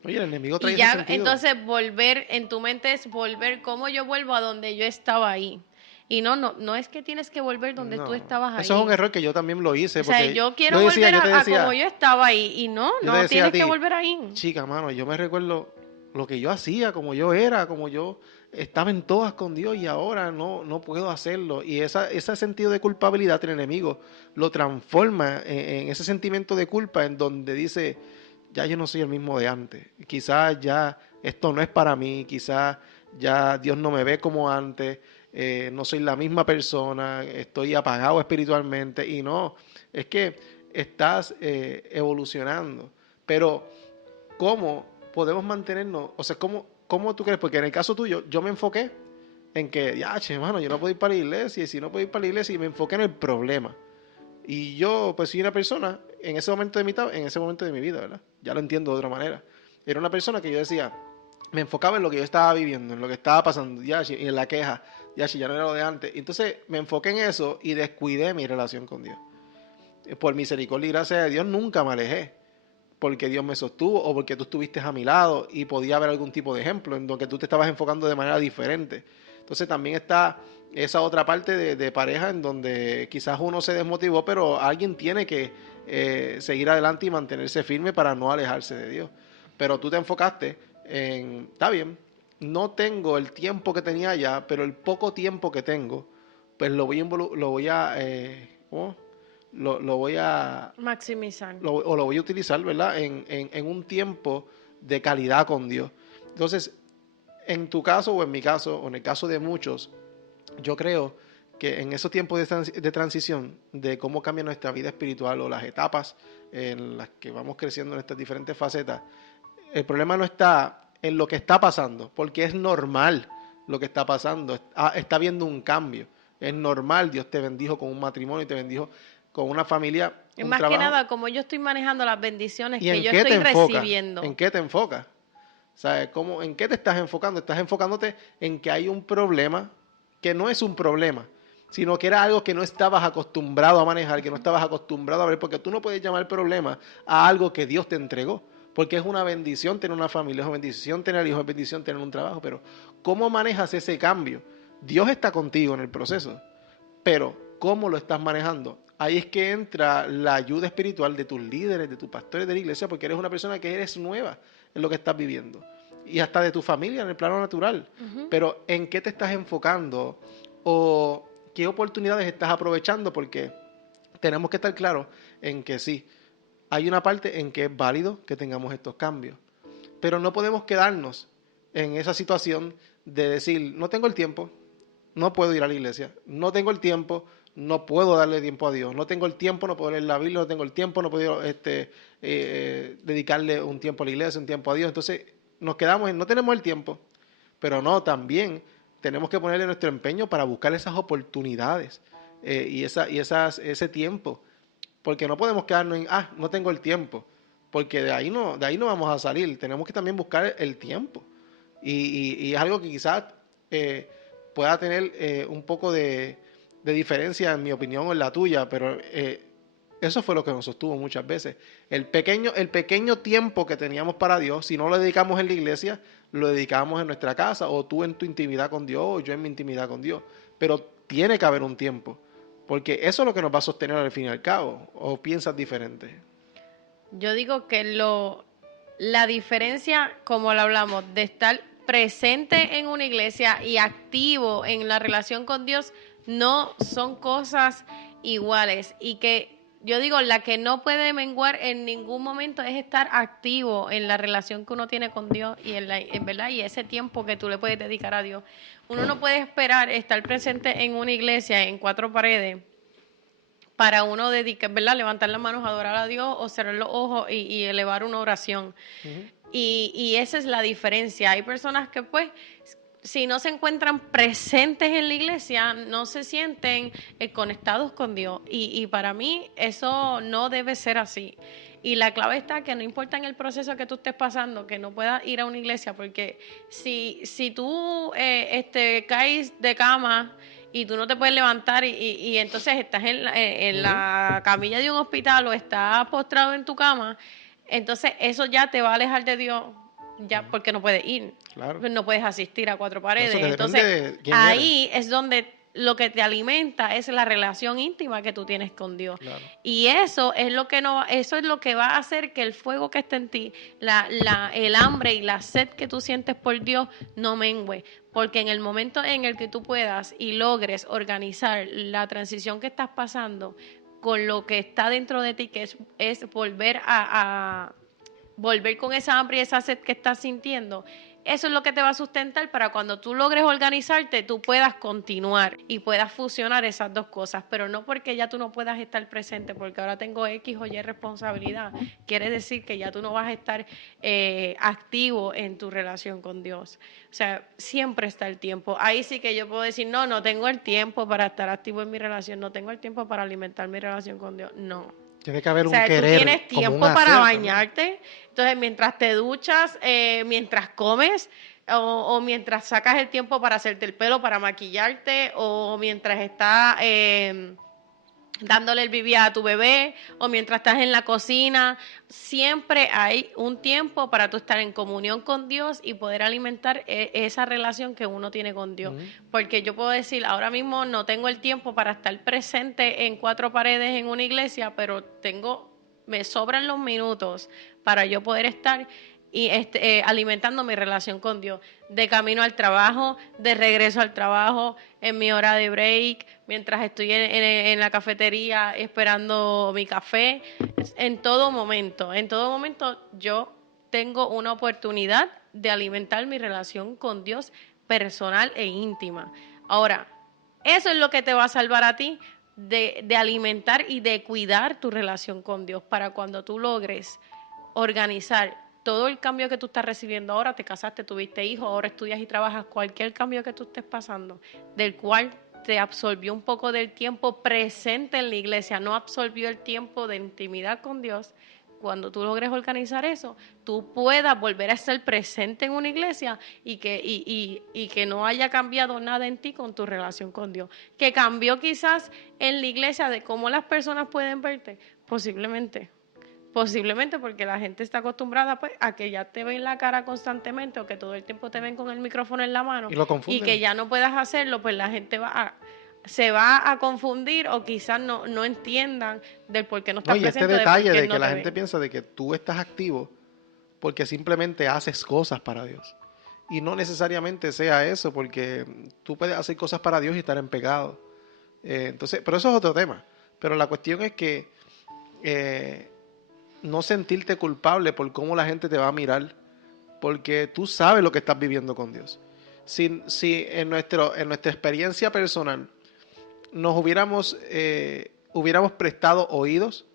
Oye, el enemigo trae Y ese ya sentido. entonces volver, en tu mente es volver, cómo yo vuelvo a donde yo estaba ahí. Y no es que tienes que volver donde tú estabas ahí. Eso es un error que yo también lo hice. O sea, Porque yo quiero yo decía, volver a como yo estaba ahí. Y no tienes que volver ahí. Chica, mano, yo me recuerdo lo que yo hacía, como yo era, como yo estaba en todas con Dios y ahora no puedo hacerlo. Y ese sentido de culpabilidad el enemigo lo transforma en ese sentimiento de culpa en donde dice, ya yo no soy el mismo de antes. Quizás ya esto no es para mí, quizás ya Dios no me ve como antes, no soy la misma persona, estoy apagado espiritualmente y no, es que estás evolucionando. Pero ¿cómo podemos mantenernos? O sea, ¿cómo tú crees? Porque en el caso tuyo, yo me enfoqué en que, ya, che, mano, yo no puedo ir para la iglesia, y si no puedo ir para la iglesia, y me enfoqué en el problema. Y yo, pues, soy una persona, en ese momento de mi vida, ¿verdad? Ya lo entiendo de otra manera. Era una persona que yo decía, me enfocaba en lo que yo estaba viviendo, en lo que estaba pasando, ya, y en la queja, ya no era lo de antes. Entonces, me enfoqué en eso y descuidé mi relación con Dios. Por misericordia y gracia de Dios, nunca me alejé porque Dios me sostuvo o porque tú estuviste a mi lado y podía haber algún tipo de ejemplo en donde tú te estabas enfocando de manera diferente. Entonces también está esa otra parte de pareja en donde quizás uno se desmotivó, pero alguien tiene que seguir adelante y mantenerse firme para no alejarse de Dios. Pero tú te enfocaste en, está bien, no tengo el tiempo que tenía ya, pero el poco tiempo que tengo, pues lo voy a ¿cómo? Lo voy a maximizar. lo voy a utilizar, ¿verdad? En un tiempo de calidad con Dios. Entonces, en tu caso o en mi caso, o en el caso de muchos, yo creo que en esos tiempos de transición, de cómo cambia nuestra vida espiritual o las etapas en las que vamos creciendo en estas diferentes facetas, el problema no está en lo que está pasando, porque es normal lo que está pasando, está habiendo un cambio, es normal, Dios te bendijo con un matrimonio y te bendijo con una familia, Y un más trabajo. que nada, como yo estoy manejando las bendiciones ¿Y que en yo qué estoy te enfocas? recibiendo. ¿En qué te enfocas? ¿Sabes? ¿En qué te estás enfocando? Estás enfocándote en que hay un problema que no es un problema, sino que era algo que no estabas acostumbrado a manejar, que no estabas acostumbrado a ver, porque tú no puedes llamar problema a algo que Dios te entregó, porque es una bendición tener una familia, es una bendición tener hijos, es bendición tener un trabajo, pero ¿cómo manejas ese cambio? Dios está contigo en el proceso, pero ¿cómo lo estás manejando? Ahí es que entra la ayuda espiritual de tus líderes, de tus pastores de la iglesia, porque eres una persona que eres nueva en lo que estás viviendo. Y hasta de tu familia en el plano natural. Pero ¿en qué te estás enfocando? ¿O qué oportunidades estás aprovechando? Porque tenemos que estar claros en que sí, hay una parte en que es válido que tengamos estos cambios. Pero no podemos quedarnos en esa situación de decir, no tengo el tiempo, no puedo ir a la iglesia, no tengo el tiempo, no puedo darle tiempo a Dios, no tengo el tiempo, no puedo leer la Biblia, no tengo el tiempo, no puedo dedicarle un tiempo a la iglesia, un tiempo a Dios. Entonces nos quedamos en, no tenemos el tiempo, pero no, también tenemos que ponerle nuestro empeño para buscar esas oportunidades ese tiempo, porque no podemos quedarnos en, no tengo el tiempo, porque de ahí no vamos a salir, tenemos que también buscar el tiempo. Y es algo que quizás pueda tener un poco de diferencia en mi opinión o en la tuya, pero eso fue lo que nos sostuvo muchas veces. El pequeño tiempo que teníamos para Dios, si no lo dedicamos en la iglesia, lo dedicamos en nuestra casa, o tú en tu intimidad con Dios, o yo en mi intimidad con Dios. Pero tiene que haber un tiempo, porque eso es lo que nos va a sostener al fin y al cabo. ¿O piensas diferente? Yo digo que la diferencia, como lo hablamos, de estar presente en una iglesia y activo en la relación con Dios no son cosas iguales. Y que yo digo, la que no puede menguar en ningún momento es estar activo en la relación que uno tiene con Dios y en verdad, y ese tiempo que tú le puedes dedicar a Dios. Uno no puede esperar estar presente en una iglesia en cuatro paredes para uno dedicar, ¿verdad? Levantar las manos, adorar a Dios o cerrar los ojos y elevar una oración. Y esa es la diferencia. Hay personas que pues, si no se encuentran presentes en la iglesia, no se sienten conectados con Dios. Y para mí eso no debe ser así. Y la clave está que no importa en el proceso que tú estés pasando, que no puedas ir a una iglesia, porque si tú caes de cama y tú no te puedes levantar y entonces estás en la camilla de un hospital o estás postrado en tu cama, entonces eso ya te va a alejar de Dios, ya porque no puedes ir, Claro. no puedes asistir a cuatro paredes. Eso que depende Entonces de quién ahí es donde lo que te alimenta es la relación íntima que tú tienes con Dios. Claro. Y eso es lo que eso es lo que va a hacer que el fuego que está en ti, el hambre y la sed que tú sientes por Dios no mengüe. Porque en el momento en el que tú puedas y logres organizar la transición que estás pasando con lo que está dentro de ti, que es volver volver con esa hambre y esa sed que estás sintiendo, eso es lo que te va a sustentar para cuando tú logres organizarte, tú puedas continuar y puedas fusionar esas dos cosas, pero no porque ya tú no puedas estar presente, porque ahora tengo X o Y responsabilidad, quiere decir que ya tú no vas a estar activo en tu relación con Dios. O sea, siempre está el tiempo. Ahí sí que yo puedo decir, no tengo el tiempo para estar activo en mi relación, no tengo el tiempo para alimentar mi relación con Dios, no. Tiene que haber O sea, un querer, tú tienes como tiempo un para hacer, bañarte, entonces mientras te duchas, mientras comes, o mientras sacas el tiempo para hacerte el pelo, para maquillarte, o mientras estás dándole el bibi a tu bebé, o mientras estás en la cocina, siempre hay un tiempo para tú estar en comunión con Dios y poder alimentar esa relación que uno tiene con Dios. Porque yo puedo decir, ahora mismo no tengo el tiempo para estar presente en cuatro paredes en una iglesia, pero me sobran los minutos para yo poder estar y alimentando mi relación con Dios, de camino al trabajo, de regreso al trabajo, en mi hora de break, mientras estoy en la cafetería esperando mi café, en todo momento yo tengo una oportunidad de alimentar mi relación con Dios personal e íntima. Ahora, eso es lo que te va a salvar a ti de alimentar y de cuidar tu relación con Dios para cuando tú logres organizar todo el cambio que tú estás recibiendo ahora, te casaste, tuviste hijos, ahora estudias y trabajas, cualquier cambio que tú estés pasando, del cual te absorbió un poco del tiempo presente en la iglesia, no absorbió el tiempo de intimidad con Dios. Cuando tú logres organizar eso, tú puedas volver a ser presente en una iglesia y que no haya cambiado nada en ti con tu relación con Dios. Que cambió quizás en la iglesia de cómo las personas pueden verte, posiblemente porque la gente está acostumbrada pues a que ya te ven la cara constantemente o que todo el tiempo te ven con el micrófono en la mano y lo confunden. y que ya no puedas hacerlo, pues la gente se va a confundir o quizás no entiendan del por qué no estás presente. Este detalle de no que la te gente ven. piensa de que tú estás activo porque simplemente haces cosas para Dios. Y no necesariamente sea eso, porque tú puedes hacer cosas para Dios y estar en pecado. Entonces, pero eso es otro tema. Pero la cuestión es que no sentirte culpable por cómo la gente te va a mirar, porque tú sabes lo que estás viviendo con Dios. Si en nuestra experiencia personal nos hubiéramos prestado oídos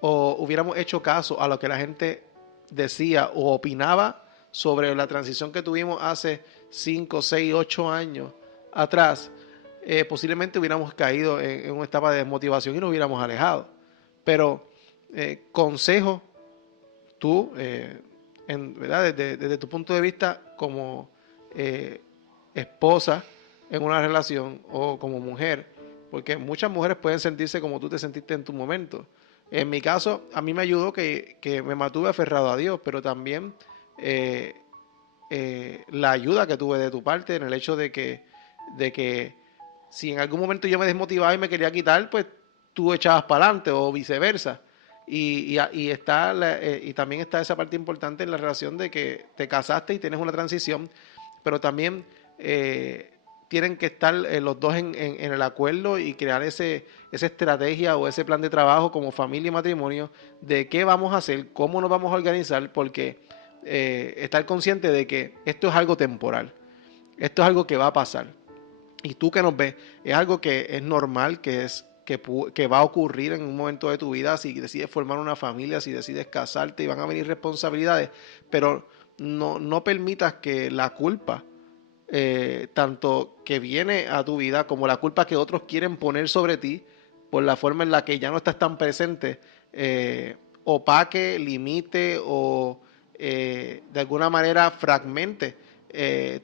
o hubiéramos hecho caso a lo que la gente decía o opinaba sobre la transición que tuvimos hace 5, 6, 8 años atrás, posiblemente hubiéramos caído en una etapa de desmotivación y nos hubiéramos alejado. Pero consejo, tú, ¿verdad? Desde tu punto de vista como esposa en una relación o como mujer, porque muchas mujeres pueden sentirse como tú te sentiste en tu momento. En mi caso, a mí me ayudó que me mantuve aferrado a Dios, pero también la ayuda que tuve de tu parte en el hecho de que si en algún momento yo me desmotivaba y me quería quitar, pues tú echabas para adelante o viceversa. Y también está esa parte importante en la relación de que te casaste y tienes una transición pero también tienen que estar los dos en el acuerdo y crear esa estrategia o ese plan de trabajo como familia y matrimonio de qué vamos a hacer, cómo nos vamos a organizar, porque estar consciente de que esto es algo temporal, esto es algo que va a pasar. Y tú que nos ves, es algo que es normal, que va a ocurrir en un momento de tu vida, si decides formar una familia, si decides casarte y van a venir responsabilidades, pero no permitas que la culpa, tanto que viene a tu vida como la culpa que otros quieren poner sobre ti por la forma en la que ya no estás tan presente, opaque, limite o de alguna manera fragmente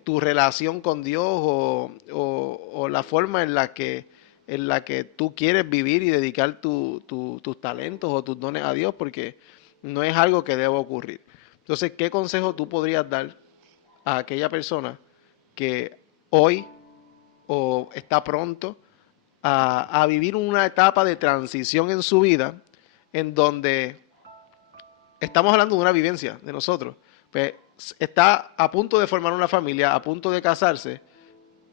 tu relación con Dios o la forma en la que tú quieres vivir y dedicar tus talentos o tus dones a Dios, porque no es algo que deba ocurrir. Entonces, ¿qué consejo tú podrías dar a aquella persona que hoy o está pronto a vivir una etapa de transición en su vida en donde estamos hablando de una vivencia de nosotros? Pues está a punto de formar una familia, a punto de casarse,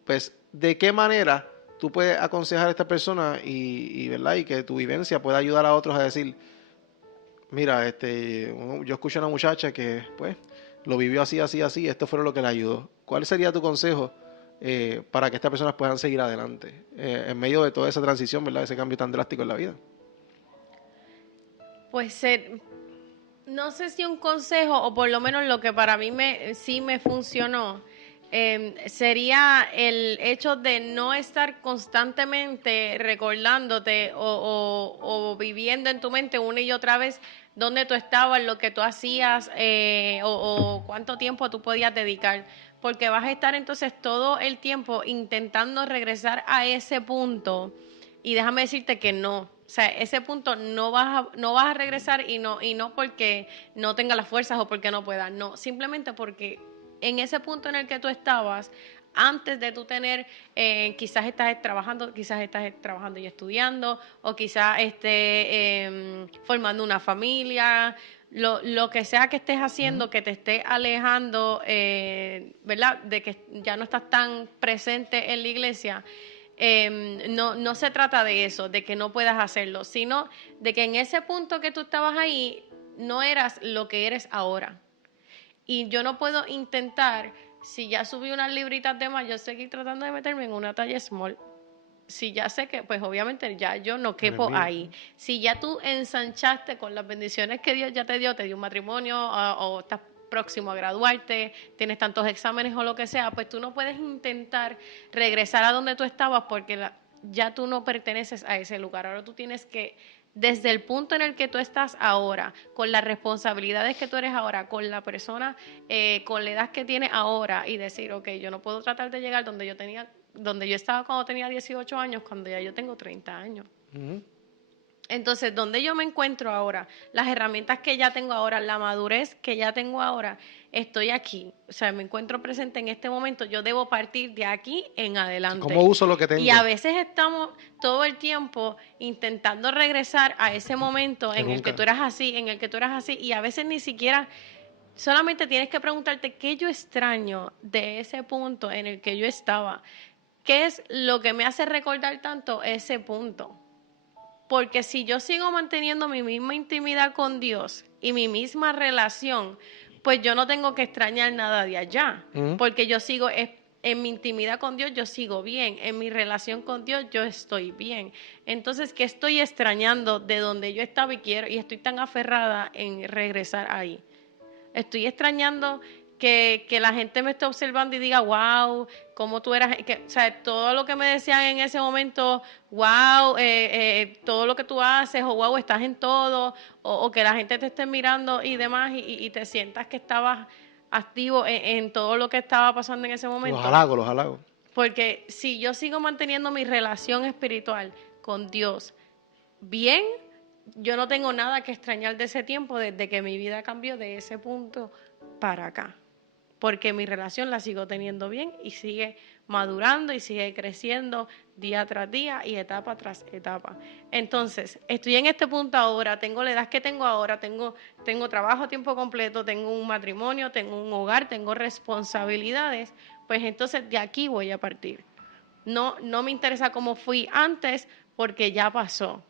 pues ¿de qué manera tú puedes aconsejar a esta persona ¿verdad? Y que tu vivencia pueda ayudar a otros a decir, mira, yo escucho a una muchacha que pues lo vivió así, así, así, esto fue lo que le ayudó? ¿Cuál sería tu consejo para que estas personas puedan seguir adelante en medio de toda esa transición, ¿verdad? Ese cambio tan drástico en la vida. Pues no sé si un consejo o por lo menos lo que para mí sí me funcionó, sería el hecho de no estar constantemente recordándote o viviendo en tu mente una y otra vez dónde tú estabas, lo que tú hacías o cuánto tiempo tú podías dedicar, porque vas a estar entonces todo el tiempo intentando regresar a ese punto y déjame decirte que no. O sea, ese punto no vas a regresar y no porque no tenga las fuerzas o porque no puedas, no, simplemente porque en ese punto en el que tú estabas, antes de tú tener, quizás estás trabajando y estudiando, o quizás formando una familia, lo que sea que estés haciendo, que te esté alejando, ¿verdad? De que ya no estás tan presente en la iglesia. No se trata de eso, de que no puedas hacerlo, sino de que en ese punto que tú estabas ahí, no eras lo que eres ahora. Y yo no puedo intentar, si ya subí unas libritas de más, yo seguir tratando de meterme en una talla small. Si ya sé que, pues obviamente ya yo no quepo ahí. Si ya tú ensanchaste con las bendiciones que Dios ya te dio un matrimonio o estás próximo a graduarte, tienes tantos exámenes o lo que sea, pues tú no puedes intentar regresar a donde tú estabas porque ya tú no perteneces a ese lugar. Ahora tú tienes que, desde el punto en el que tú estás ahora, con las responsabilidades que tú eres ahora, con la persona, con la edad que tienes ahora, y decir, ok, yo no puedo tratar de llegar donde yo estaba cuando tenía 18 años, cuando ya yo tengo 30 años. Uh-huh. Entonces, ¿dónde yo me encuentro ahora? Las herramientas que ya tengo ahora, la madurez que ya tengo ahora, estoy aquí. O sea, me encuentro presente en este momento, yo debo partir de aquí en adelante. ¿Cómo uso lo que tengo? Y a veces estamos todo el tiempo intentando regresar a ese momento en el que tú eras así, y a veces ni siquiera... Solamente tienes que preguntarte qué yo extraño de ese punto en el que yo estaba. ¿Qué es lo que me hace recordar tanto ese punto? Porque si yo sigo manteniendo mi misma intimidad con Dios y mi misma relación, pues yo no tengo que extrañar nada de allá. Uh-huh. Porque yo sigo, en mi intimidad con Dios yo sigo bien, en mi relación con Dios yo estoy bien. Entonces, ¿qué estoy extrañando de donde yo estaba y estoy tan aferrada en regresar ahí? Estoy extrañando que la gente me esté observando y diga, wow, cómo tú eras, o sea, todo lo que me decían en ese momento, wow, todo lo que tú haces, o wow, estás en todo, o que la gente te esté mirando y demás, y te sientas que estabas activo en todo lo que estaba pasando en ese momento. Los halagos. Porque si yo sigo manteniendo mi relación espiritual con Dios bien, yo no tengo nada que extrañar de ese tiempo desde que mi vida cambió de ese punto para acá, porque mi relación la sigo teniendo bien y sigue madurando y sigue creciendo día tras día y etapa tras etapa. Entonces, estoy en este punto ahora, tengo la edad que tengo ahora, tengo trabajo a tiempo completo, tengo un matrimonio, tengo un hogar, tengo responsabilidades, pues entonces de aquí voy a partir. No me interesa cómo fui antes porque ya pasó.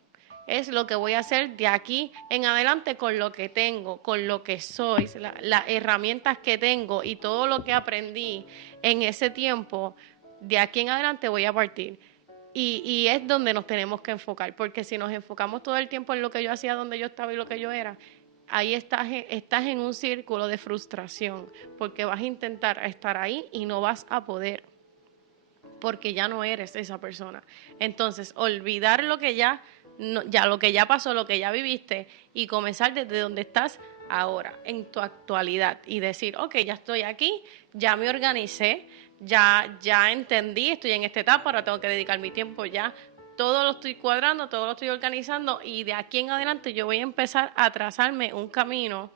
Es lo que voy a hacer de aquí en adelante con lo que tengo, con lo que soy, las herramientas que tengo y todo lo que aprendí en ese tiempo. De aquí en adelante voy a partir. Y es donde nos tenemos que enfocar, porque si nos enfocamos todo el tiempo en lo que yo hacía, donde yo estaba y lo que yo era, ahí estás en un círculo de frustración, porque vas a intentar estar ahí y no vas a poder, porque ya no eres esa persona. Entonces, olvidar lo que lo que ya pasó, lo que ya viviste, y comenzar desde donde estás ahora, en tu actualidad, y decir, ok, ya estoy aquí, ya me organicé, ya entendí, estoy en esta etapa, ahora tengo que dedicar mi tiempo ya. Todo lo estoy cuadrando, todo lo estoy organizando, y de aquí en adelante yo voy a empezar a trazarme un camino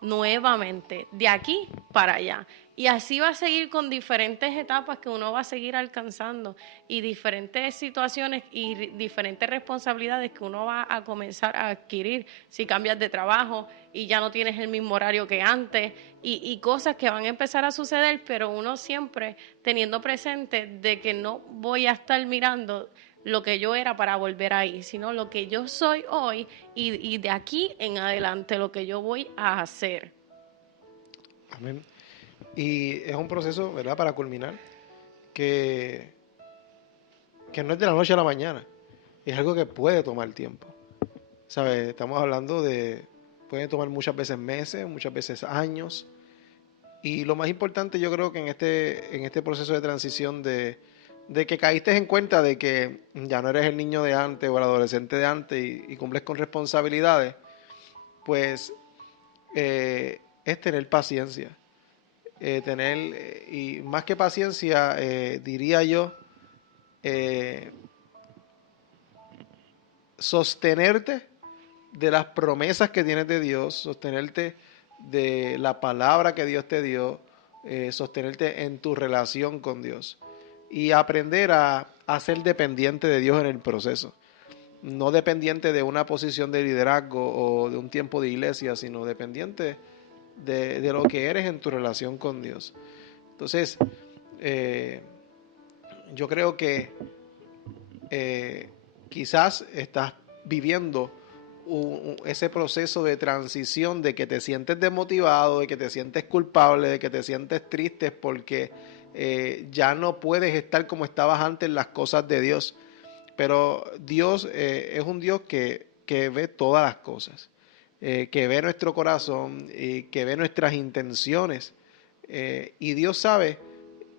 nuevamente, de aquí para allá. Y así va a seguir con diferentes etapas que uno va a seguir alcanzando y diferentes situaciones y diferentes responsabilidades que uno va a comenzar a adquirir si cambias de trabajo y ya no tienes el mismo horario que antes y cosas que van a empezar a suceder, pero uno siempre teniendo presente de que no voy a estar mirando lo que yo era para volver ahí, sino lo que yo soy hoy y de aquí en adelante lo que yo voy a hacer. Amén. Y es un proceso, ¿verdad?, para culminar, que, que no es de la noche a la mañana. Es algo que puede tomar tiempo. ¿Sabes? Estamos hablando de, puede tomar muchas veces meses, muchas veces años. Y lo más importante yo creo que en este proceso de transición de que caíste en cuenta de que ya no eres el niño de antes o el adolescente de antes y cumples con responsabilidades, pues es tener paciencia. Y más que paciencia, diría yo, eh, sostenerte de las promesas que tienes de Dios, sostenerte de la palabra que Dios te dio, sostenerte en tu relación con Dios y aprender a ser dependiente de Dios en el proceso. No dependiente de una posición de liderazgo o de un tiempo de iglesia, sino dependiente de lo que eres en tu relación con Dios. Entonces, yo creo que quizás estás viviendo ese proceso de transición de que te sientes desmotivado, de que te sientes culpable, de que te sientes triste porque ya no puedes estar como estabas antes en las cosas de Dios. Pero Dios es un Dios que ve todas las cosas, que ve nuestro corazón, que ve nuestras intenciones. Y Dios sabe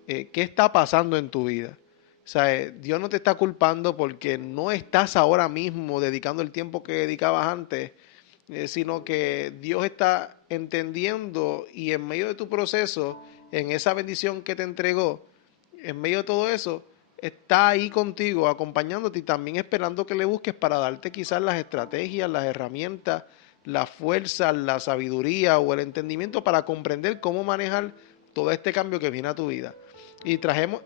qué está pasando en tu vida. O sea, Dios no te está culpando porque no estás ahora mismo dedicando el tiempo que dedicabas antes, sino que Dios está entendiendo y en medio de tu proceso, en esa bendición que te entregó, en medio de todo eso, está ahí contigo, acompañándote y también esperando que le busques para darte quizás las estrategias, las herramientas, la fuerza, la sabiduría o el entendimiento para comprender cómo manejar todo este cambio que viene a tu vida. Y traemos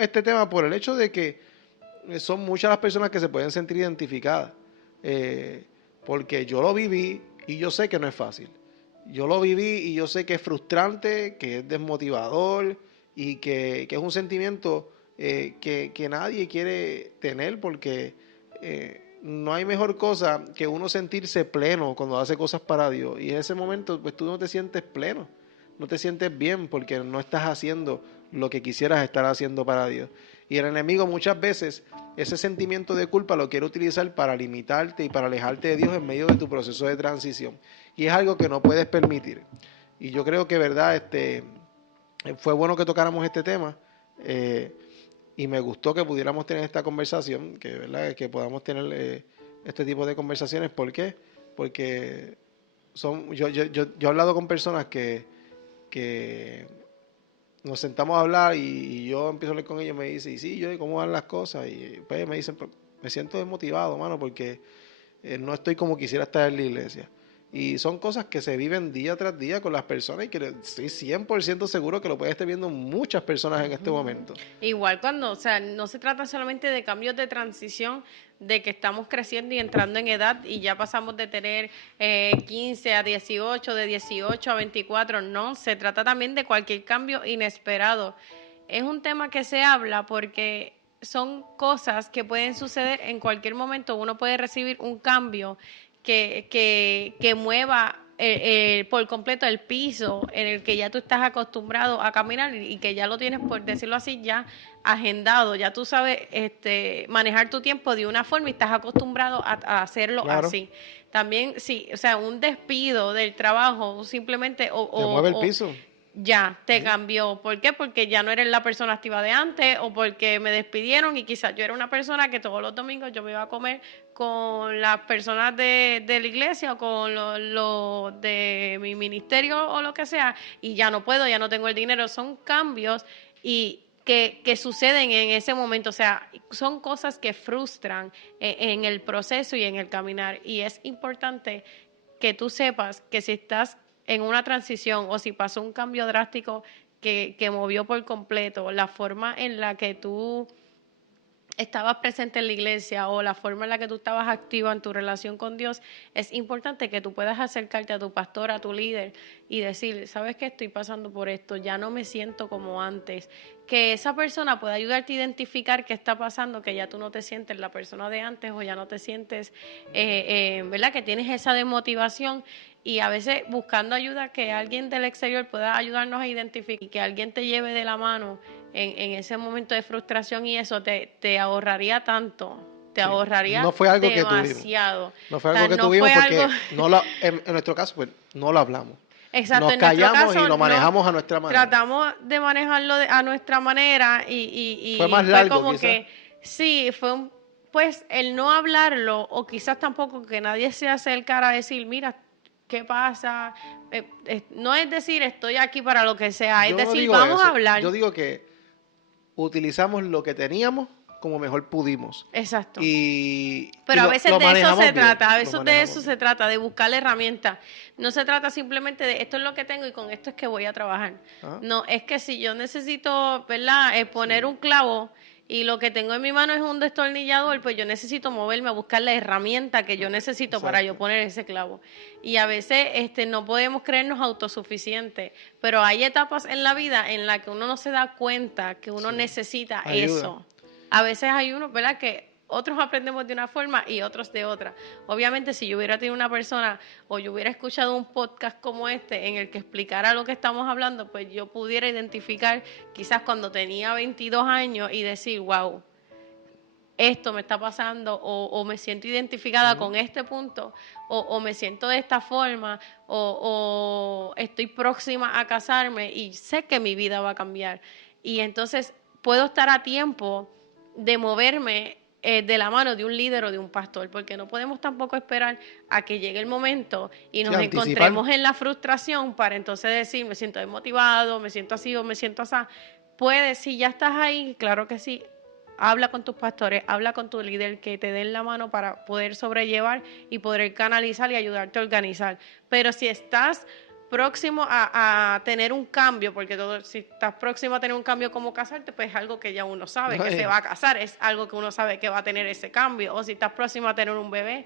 este tema por el hecho de que son muchas las personas que se pueden sentir identificadas. Porque yo lo viví y yo sé que no es fácil. Yo lo viví y yo sé que es frustrante, que es desmotivador y que es un sentimiento que nadie quiere tener porque no hay mejor cosa que uno sentirse pleno cuando hace cosas para Dios. Y en ese momento pues tú no te sientes pleno, no te sientes bien porque no estás haciendo lo que quisieras estar haciendo para Dios. Y el enemigo muchas veces ese sentimiento de culpa lo quiere utilizar para limitarte y para alejarte de Dios en medio de tu proceso de transición. Y es algo que no puedes permitir. Y yo creo que, verdad, fue bueno que tocáramos este tema. Y me gustó que pudiéramos tener esta conversación, que, ¿verdad?, que podamos tener este tipo de conversaciones. ¿Por qué? Porque yo he hablado con personas que nos sentamos a hablar y yo empiezo a hablar con ellos y me dicen, y sí, yo, ¿cómo van las cosas? Y pues me dicen, me siento desmotivado, mano, porque no estoy como quisiera estar en la iglesia. Y son cosas que se viven día tras día con las personas y que estoy 100% seguro que lo pueden estar viendo muchas personas en este momento. Igual cuando, o sea, no se trata solamente de cambios de transición, de que estamos creciendo y entrando en edad y ya pasamos de tener 15 a 18, de 18 a 24, no, se trata también de cualquier cambio inesperado. Es un tema que se habla porque son cosas que pueden suceder en cualquier momento. Uno puede recibir un cambio que mueva por completo el piso en el que ya tú estás acostumbrado a caminar y que ya lo tienes, por decirlo así, ya agendado. Ya tú sabes manejar tu tiempo de una forma y estás acostumbrado a hacerlo Claro. así. También, sí, o sea, un despido del trabajo simplemente Te mueve el piso. ya te cambió. ¿Por qué? Porque ya no eres la persona activa de antes o porque me despidieron y quizás yo era una persona que todos los domingos yo me iba a comer con las personas de la iglesia o con lo de mi ministerio o lo que sea y ya no puedo, ya no tengo el dinero. Son cambios y que suceden en ese momento. O sea, son cosas que frustran en el proceso y en el caminar. Y es importante que tú sepas que si estás en una transición o si pasó un cambio drástico que movió por completo la forma en la que tú estabas presente en la iglesia o la forma en la que tú estabas activa en tu relación con Dios, es importante que tú puedas acercarte a tu pastor, a tu líder y decir, ¿sabes qué? Estoy pasando por esto, ya no me siento como antes. Que esa persona pueda ayudarte a identificar qué está pasando, que ya tú no te sientes la persona de antes o ya no te sientes, ¿verdad? Que tienes esa desmotivación y a veces buscando ayuda, que alguien del exterior pueda ayudarnos a identificar y que alguien te lleve de la mano en ese momento de frustración y eso te ahorraría tanto, te Sí. ahorraría No fue algo que tuvimos. demasiado. No fue O sea, algo que no tuvimos fue porque algo, en nuestro caso pues no lo hablamos. exacto, Nos en nuestro callamos y caso lo no, manejamos a nuestra manera. tratamos de manejarlo a nuestra manera Fue y más fue largo como quizás. que, sí, pues el no hablarlo o quizás tampoco que nadie se acercara a decir, mira, ¿qué pasa? No es decir, estoy aquí para lo que sea, es Yo no decir, digo vamos a eso. hablar. Yo digo que utilizamos lo que teníamos como mejor pudimos. Exacto. Y Pero a veces lo de eso manejamos se bien. trata, a Lo veces de manejamos eso bien. se trata, de buscar herramientas. No se trata simplemente de esto es lo que tengo y con esto es que voy a trabajar. Ajá. No, es que si yo necesito, ¿verdad? Poner Sí. un clavo y lo que tengo en mi mano es un destornillador, pues yo necesito moverme a buscar la herramienta que yo necesito para yo Exacto. poner ese clavo. Y a veces no podemos creernos autosuficientes, pero hay etapas en la vida en las que uno no se da cuenta que uno Sí. necesita Ayuda. eso. A veces hay uno, ¿verdad? Que otros aprendemos de una forma y otros de otra. Obviamente, si yo hubiera tenido una persona o yo hubiera escuchado un podcast como este en el que explicara lo que estamos hablando, pues yo pudiera identificar quizás cuando tenía 22 años y decir, wow, esto me está pasando o me siento identificada con este punto o me siento de esta forma o estoy próxima a casarme y sé que mi vida va a cambiar. Y entonces puedo estar a tiempo de moverme de la mano de un líder o de un pastor, porque no podemos tampoco esperar a que llegue el momento y Sí, nos anticipar. encontremos en la frustración para entonces decir, me siento desmotivado, me siento así o me siento así. Puedes, si ya estás ahí, claro que sí, habla con tus pastores, habla con tu líder, que te den la mano para poder sobrellevar y poder canalizar y ayudarte a organizar. Pero si estás próximo a tener un cambio, porque si estás próximo a tener un cambio como casarte, pues es algo que ya uno sabe, que se va a casar, es algo que uno sabe que va a tener ese cambio. O si estás próximo a tener un bebé,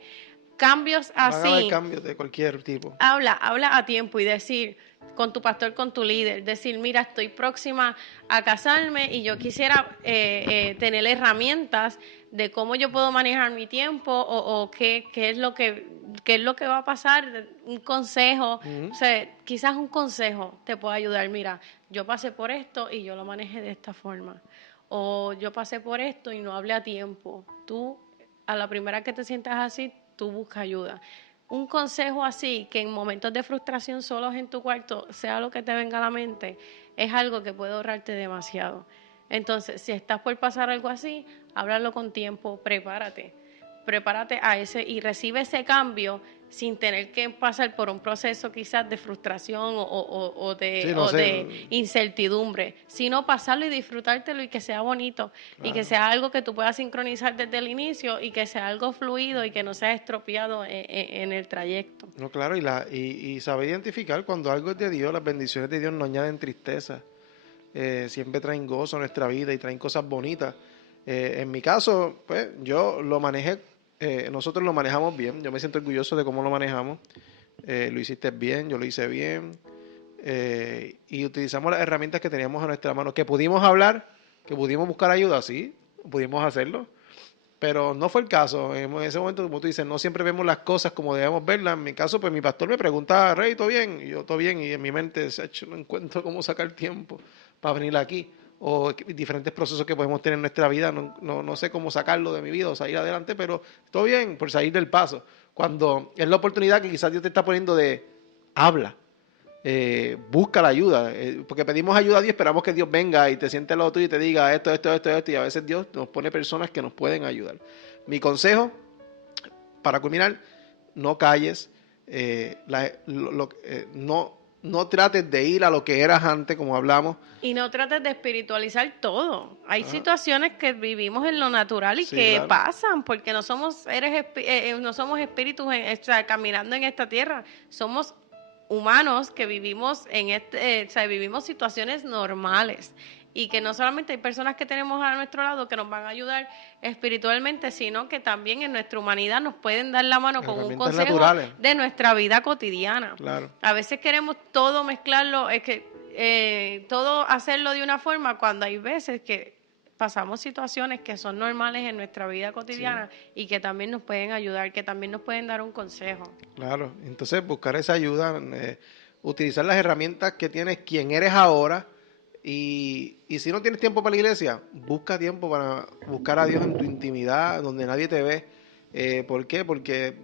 cambios Van a haber así, cambios de cualquier tipo. habla a tiempo y decir con tu pastor, con tu líder, decir, mira, estoy próxima a casarme y yo quisiera tener herramientas de cómo yo puedo manejar mi tiempo o qué es lo que va a pasar, un consejo, o sea, quizás un consejo te pueda ayudar, mira, yo pasé por esto y yo lo manejé de esta forma, o yo pasé por esto y no hablé a tiempo, tú a la primera que te sientas así, tú busca ayuda. Un consejo así, que en momentos de frustración solos en tu cuarto, sea lo que te venga a la mente, es algo que puede ahorrarte demasiado. Entonces, si estás por pasar algo así, háblalo con tiempo, prepárate. prepárate a ese y recibe ese cambio sin tener que pasar por un proceso quizás de frustración o Sí, no o sé. de incertidumbre, sino pasarlo y disfrutártelo y que sea bonito y que Claro. sea algo que tú puedas sincronizar desde el inicio y que sea algo fluido y que no sea estropeado en el trayecto. No, claro, y saber identificar cuando algo es de Dios, las bendiciones de Dios no añaden tristeza. Siempre traen gozo a nuestra vida y traen cosas bonitas. En mi caso, pues yo lo manejé, nosotros lo manejamos bien. Yo me siento orgulloso de cómo lo manejamos. Lo hiciste bien, yo lo hice bien. Y utilizamos las herramientas que teníamos a nuestra mano, que pudimos hablar, que pudimos buscar ayuda, sí, pudimos hacerlo. Pero no fue el caso. En ese momento, como tú dices, no siempre vemos las cosas como debemos verlas. En mi caso, pues mi pastor me preguntaba, Rey, ¿todo bien? Y yo, todo bien. Y en mi mente, "Sach, no encuentro cómo sacar tiempo para venir aquí. O diferentes procesos que podemos tener en nuestra vida. No sé cómo sacarlo de mi vida o salir adelante, pero todo bien por salir del paso. Cuando es la oportunidad que quizás Dios te está poniendo de habla. Busca la ayuda, porque pedimos ayuda a Dios, esperamos que Dios venga y te siente al lado tuyo y te diga esto, y a veces Dios nos pone personas que nos pueden ayudar. Mi consejo, para culminar, no calles, no trates de ir a lo que eras antes, como hablamos. Y no trates de espiritualizar todo. Hay Ajá, situaciones que vivimos en lo natural y sí, que claro, pasan, porque no somos no somos espíritus o sea, caminando en esta tierra. Somos humanos que vivimos o sea, vivimos situaciones normales. Y que no solamente hay personas que tenemos a nuestro lado que nos van a ayudar espiritualmente, sino que también en nuestra humanidad nos pueden dar la mano con un herramientas consejo naturales, de nuestra vida cotidiana. claro. A veces queremos todo mezclarlo, es que todo hacerlo de una forma cuando hay veces que pasamos situaciones que son normales en nuestra vida Sí, cotidiana y que también nos pueden ayudar, que también nos pueden dar un consejo. claro. Entonces, buscar esa ayuda, utilizar las herramientas que tienes, quien eres ahora. Y si no tienes tiempo para la iglesia, busca tiempo para buscar a Dios en tu intimidad, donde nadie te ve. ¿Por qué? Porque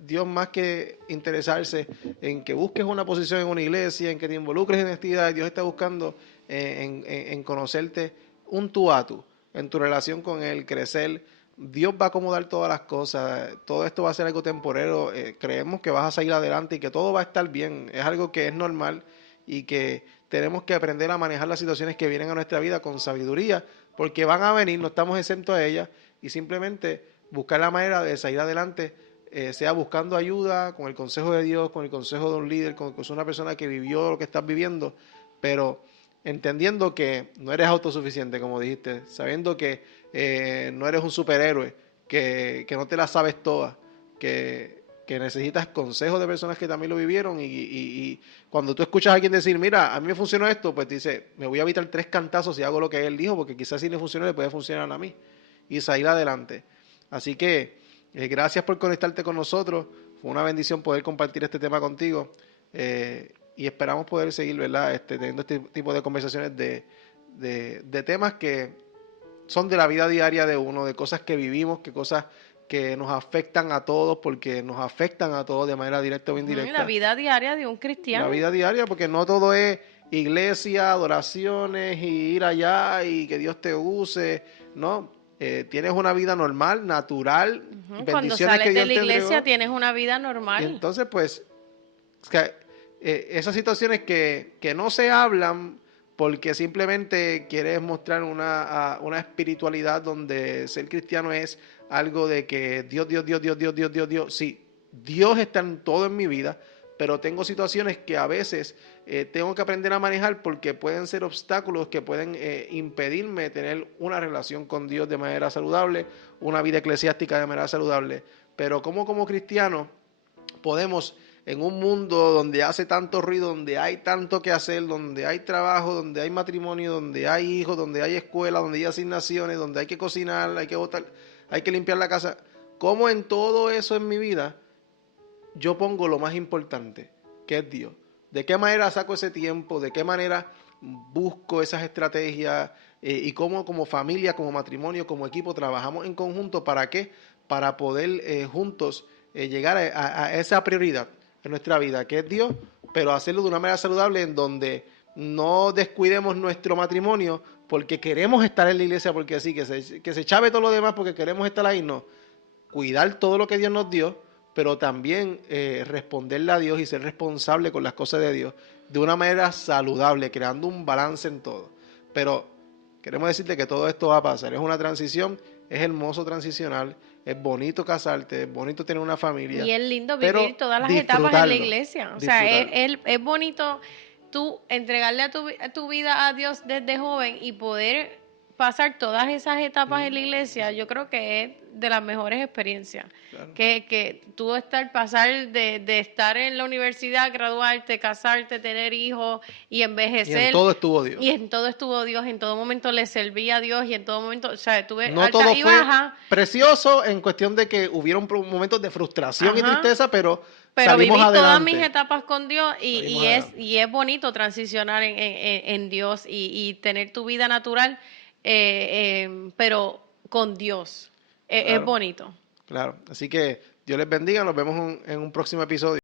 Dios más que interesarse en que busques una posición en una iglesia, en que te involucres en actividades, Dios está buscando en conocerte un tú a tú, en tu relación con Él, crecer. Dios va a acomodar todas las cosas, todo esto va a ser algo temporero, creemos que vas a salir adelante y que todo va a estar bien, es algo que es normal y que tenemos que aprender a manejar las situaciones que vienen a nuestra vida con sabiduría, porque van a venir, no estamos exentos a ellas, y simplemente buscar la manera de salir adelante, sea buscando ayuda, con el consejo de Dios, con el consejo de un líder, con una persona que vivió lo que estás viviendo, pero entendiendo que no eres autosuficiente, como dijiste, sabiendo que no eres un superhéroe, que no te la sabes todas, que necesitas consejos de personas que también lo vivieron y cuando tú escuchas a alguien decir, mira, a mí me funcionó esto, pues te dice, me voy a evitar 3 cantazos si hago lo que él dijo, porque quizás si le funcionó le puede funcionar a mí y salir adelante. Así que gracias por conectarte con nosotros, fue una bendición poder compartir este tema contigo y esperamos poder seguir, ¿verdad? Teniendo este tipo de conversaciones de temas que son de la vida diaria de uno, de cosas que vivimos, que cosas que nos afectan a todos, porque nos afectan a todos de manera directa o La indirecta. vida diaria de un La cristiano. vida diaria, porque no todo es iglesia, adoraciones y ir allá y que Dios te use, ¿no? Tienes una vida normal, natural, Cuando bendiciones que sales de Dios la te iglesia entregó. tienes una vida Y normal. entonces, pues, que, esas situaciones que no se hablan porque simplemente quieres mostrar una espiritualidad donde ser cristiano es algo de que Dios. Sí, Dios está en todo en mi vida, pero tengo situaciones que a veces tengo que aprender a manejar porque pueden ser obstáculos que pueden impedirme tener una relación con Dios de manera saludable, una vida eclesiástica de manera saludable. Pero como cristiano podemos en un mundo donde hace tanto ruido, donde hay tanto que hacer, donde hay trabajo, donde hay matrimonio, donde hay hijos, donde hay escuela, donde hay asignaciones, donde hay que cocinar, hay que botar, hay que limpiar la casa. ¿Cómo en todo eso en mi vida yo pongo lo más importante, que es Dios? ¿De qué manera saco ese tiempo? ¿De qué manera busco esas estrategias? Y cómo como familia, como matrimonio, como equipo trabajamos en conjunto. ¿Para qué? Para poder juntos llegar a esa prioridad en nuestra vida, que es Dios, pero hacerlo de una manera saludable en donde no descuidemos nuestro matrimonio porque queremos estar en la iglesia, porque sí, que se chave todo lo demás porque queremos estar ahí, no. cuidar todo lo que Dios nos dio, pero también responderle a Dios y ser responsable con las cosas de Dios de una manera saludable, creando un balance en todo. Pero queremos decirte que todo esto va a pasar, es una transición, es hermoso transicionar, es bonito casarte, es bonito tener una familia. Y es lindo pero vivir todas las etapas en la iglesia. O sea, disfrutarlo. es bonito tú entregarle a tu vida a Dios desde joven y poder pasar todas esas etapas en la iglesia. Yo creo que es de las mejores experiencias. Claro. Que tú pasar de estar en la universidad, graduarte, casarte, tener hijos y envejecer. Y en todo estuvo Dios. Y en todo estuvo Dios, en todo momento le serví a Dios y en todo momento, o sea, tuve No altas todo y fue bajas. precioso en cuestión de que hubieron momentos de frustración y tristeza, pero viví salimos adelante. todas mis etapas con Dios y es bonito transicionar en Dios y tener tu vida natural, pero con Dios. Claro. Es bonito. Claro, así que Dios les bendiga, nos vemos en un próximo episodio.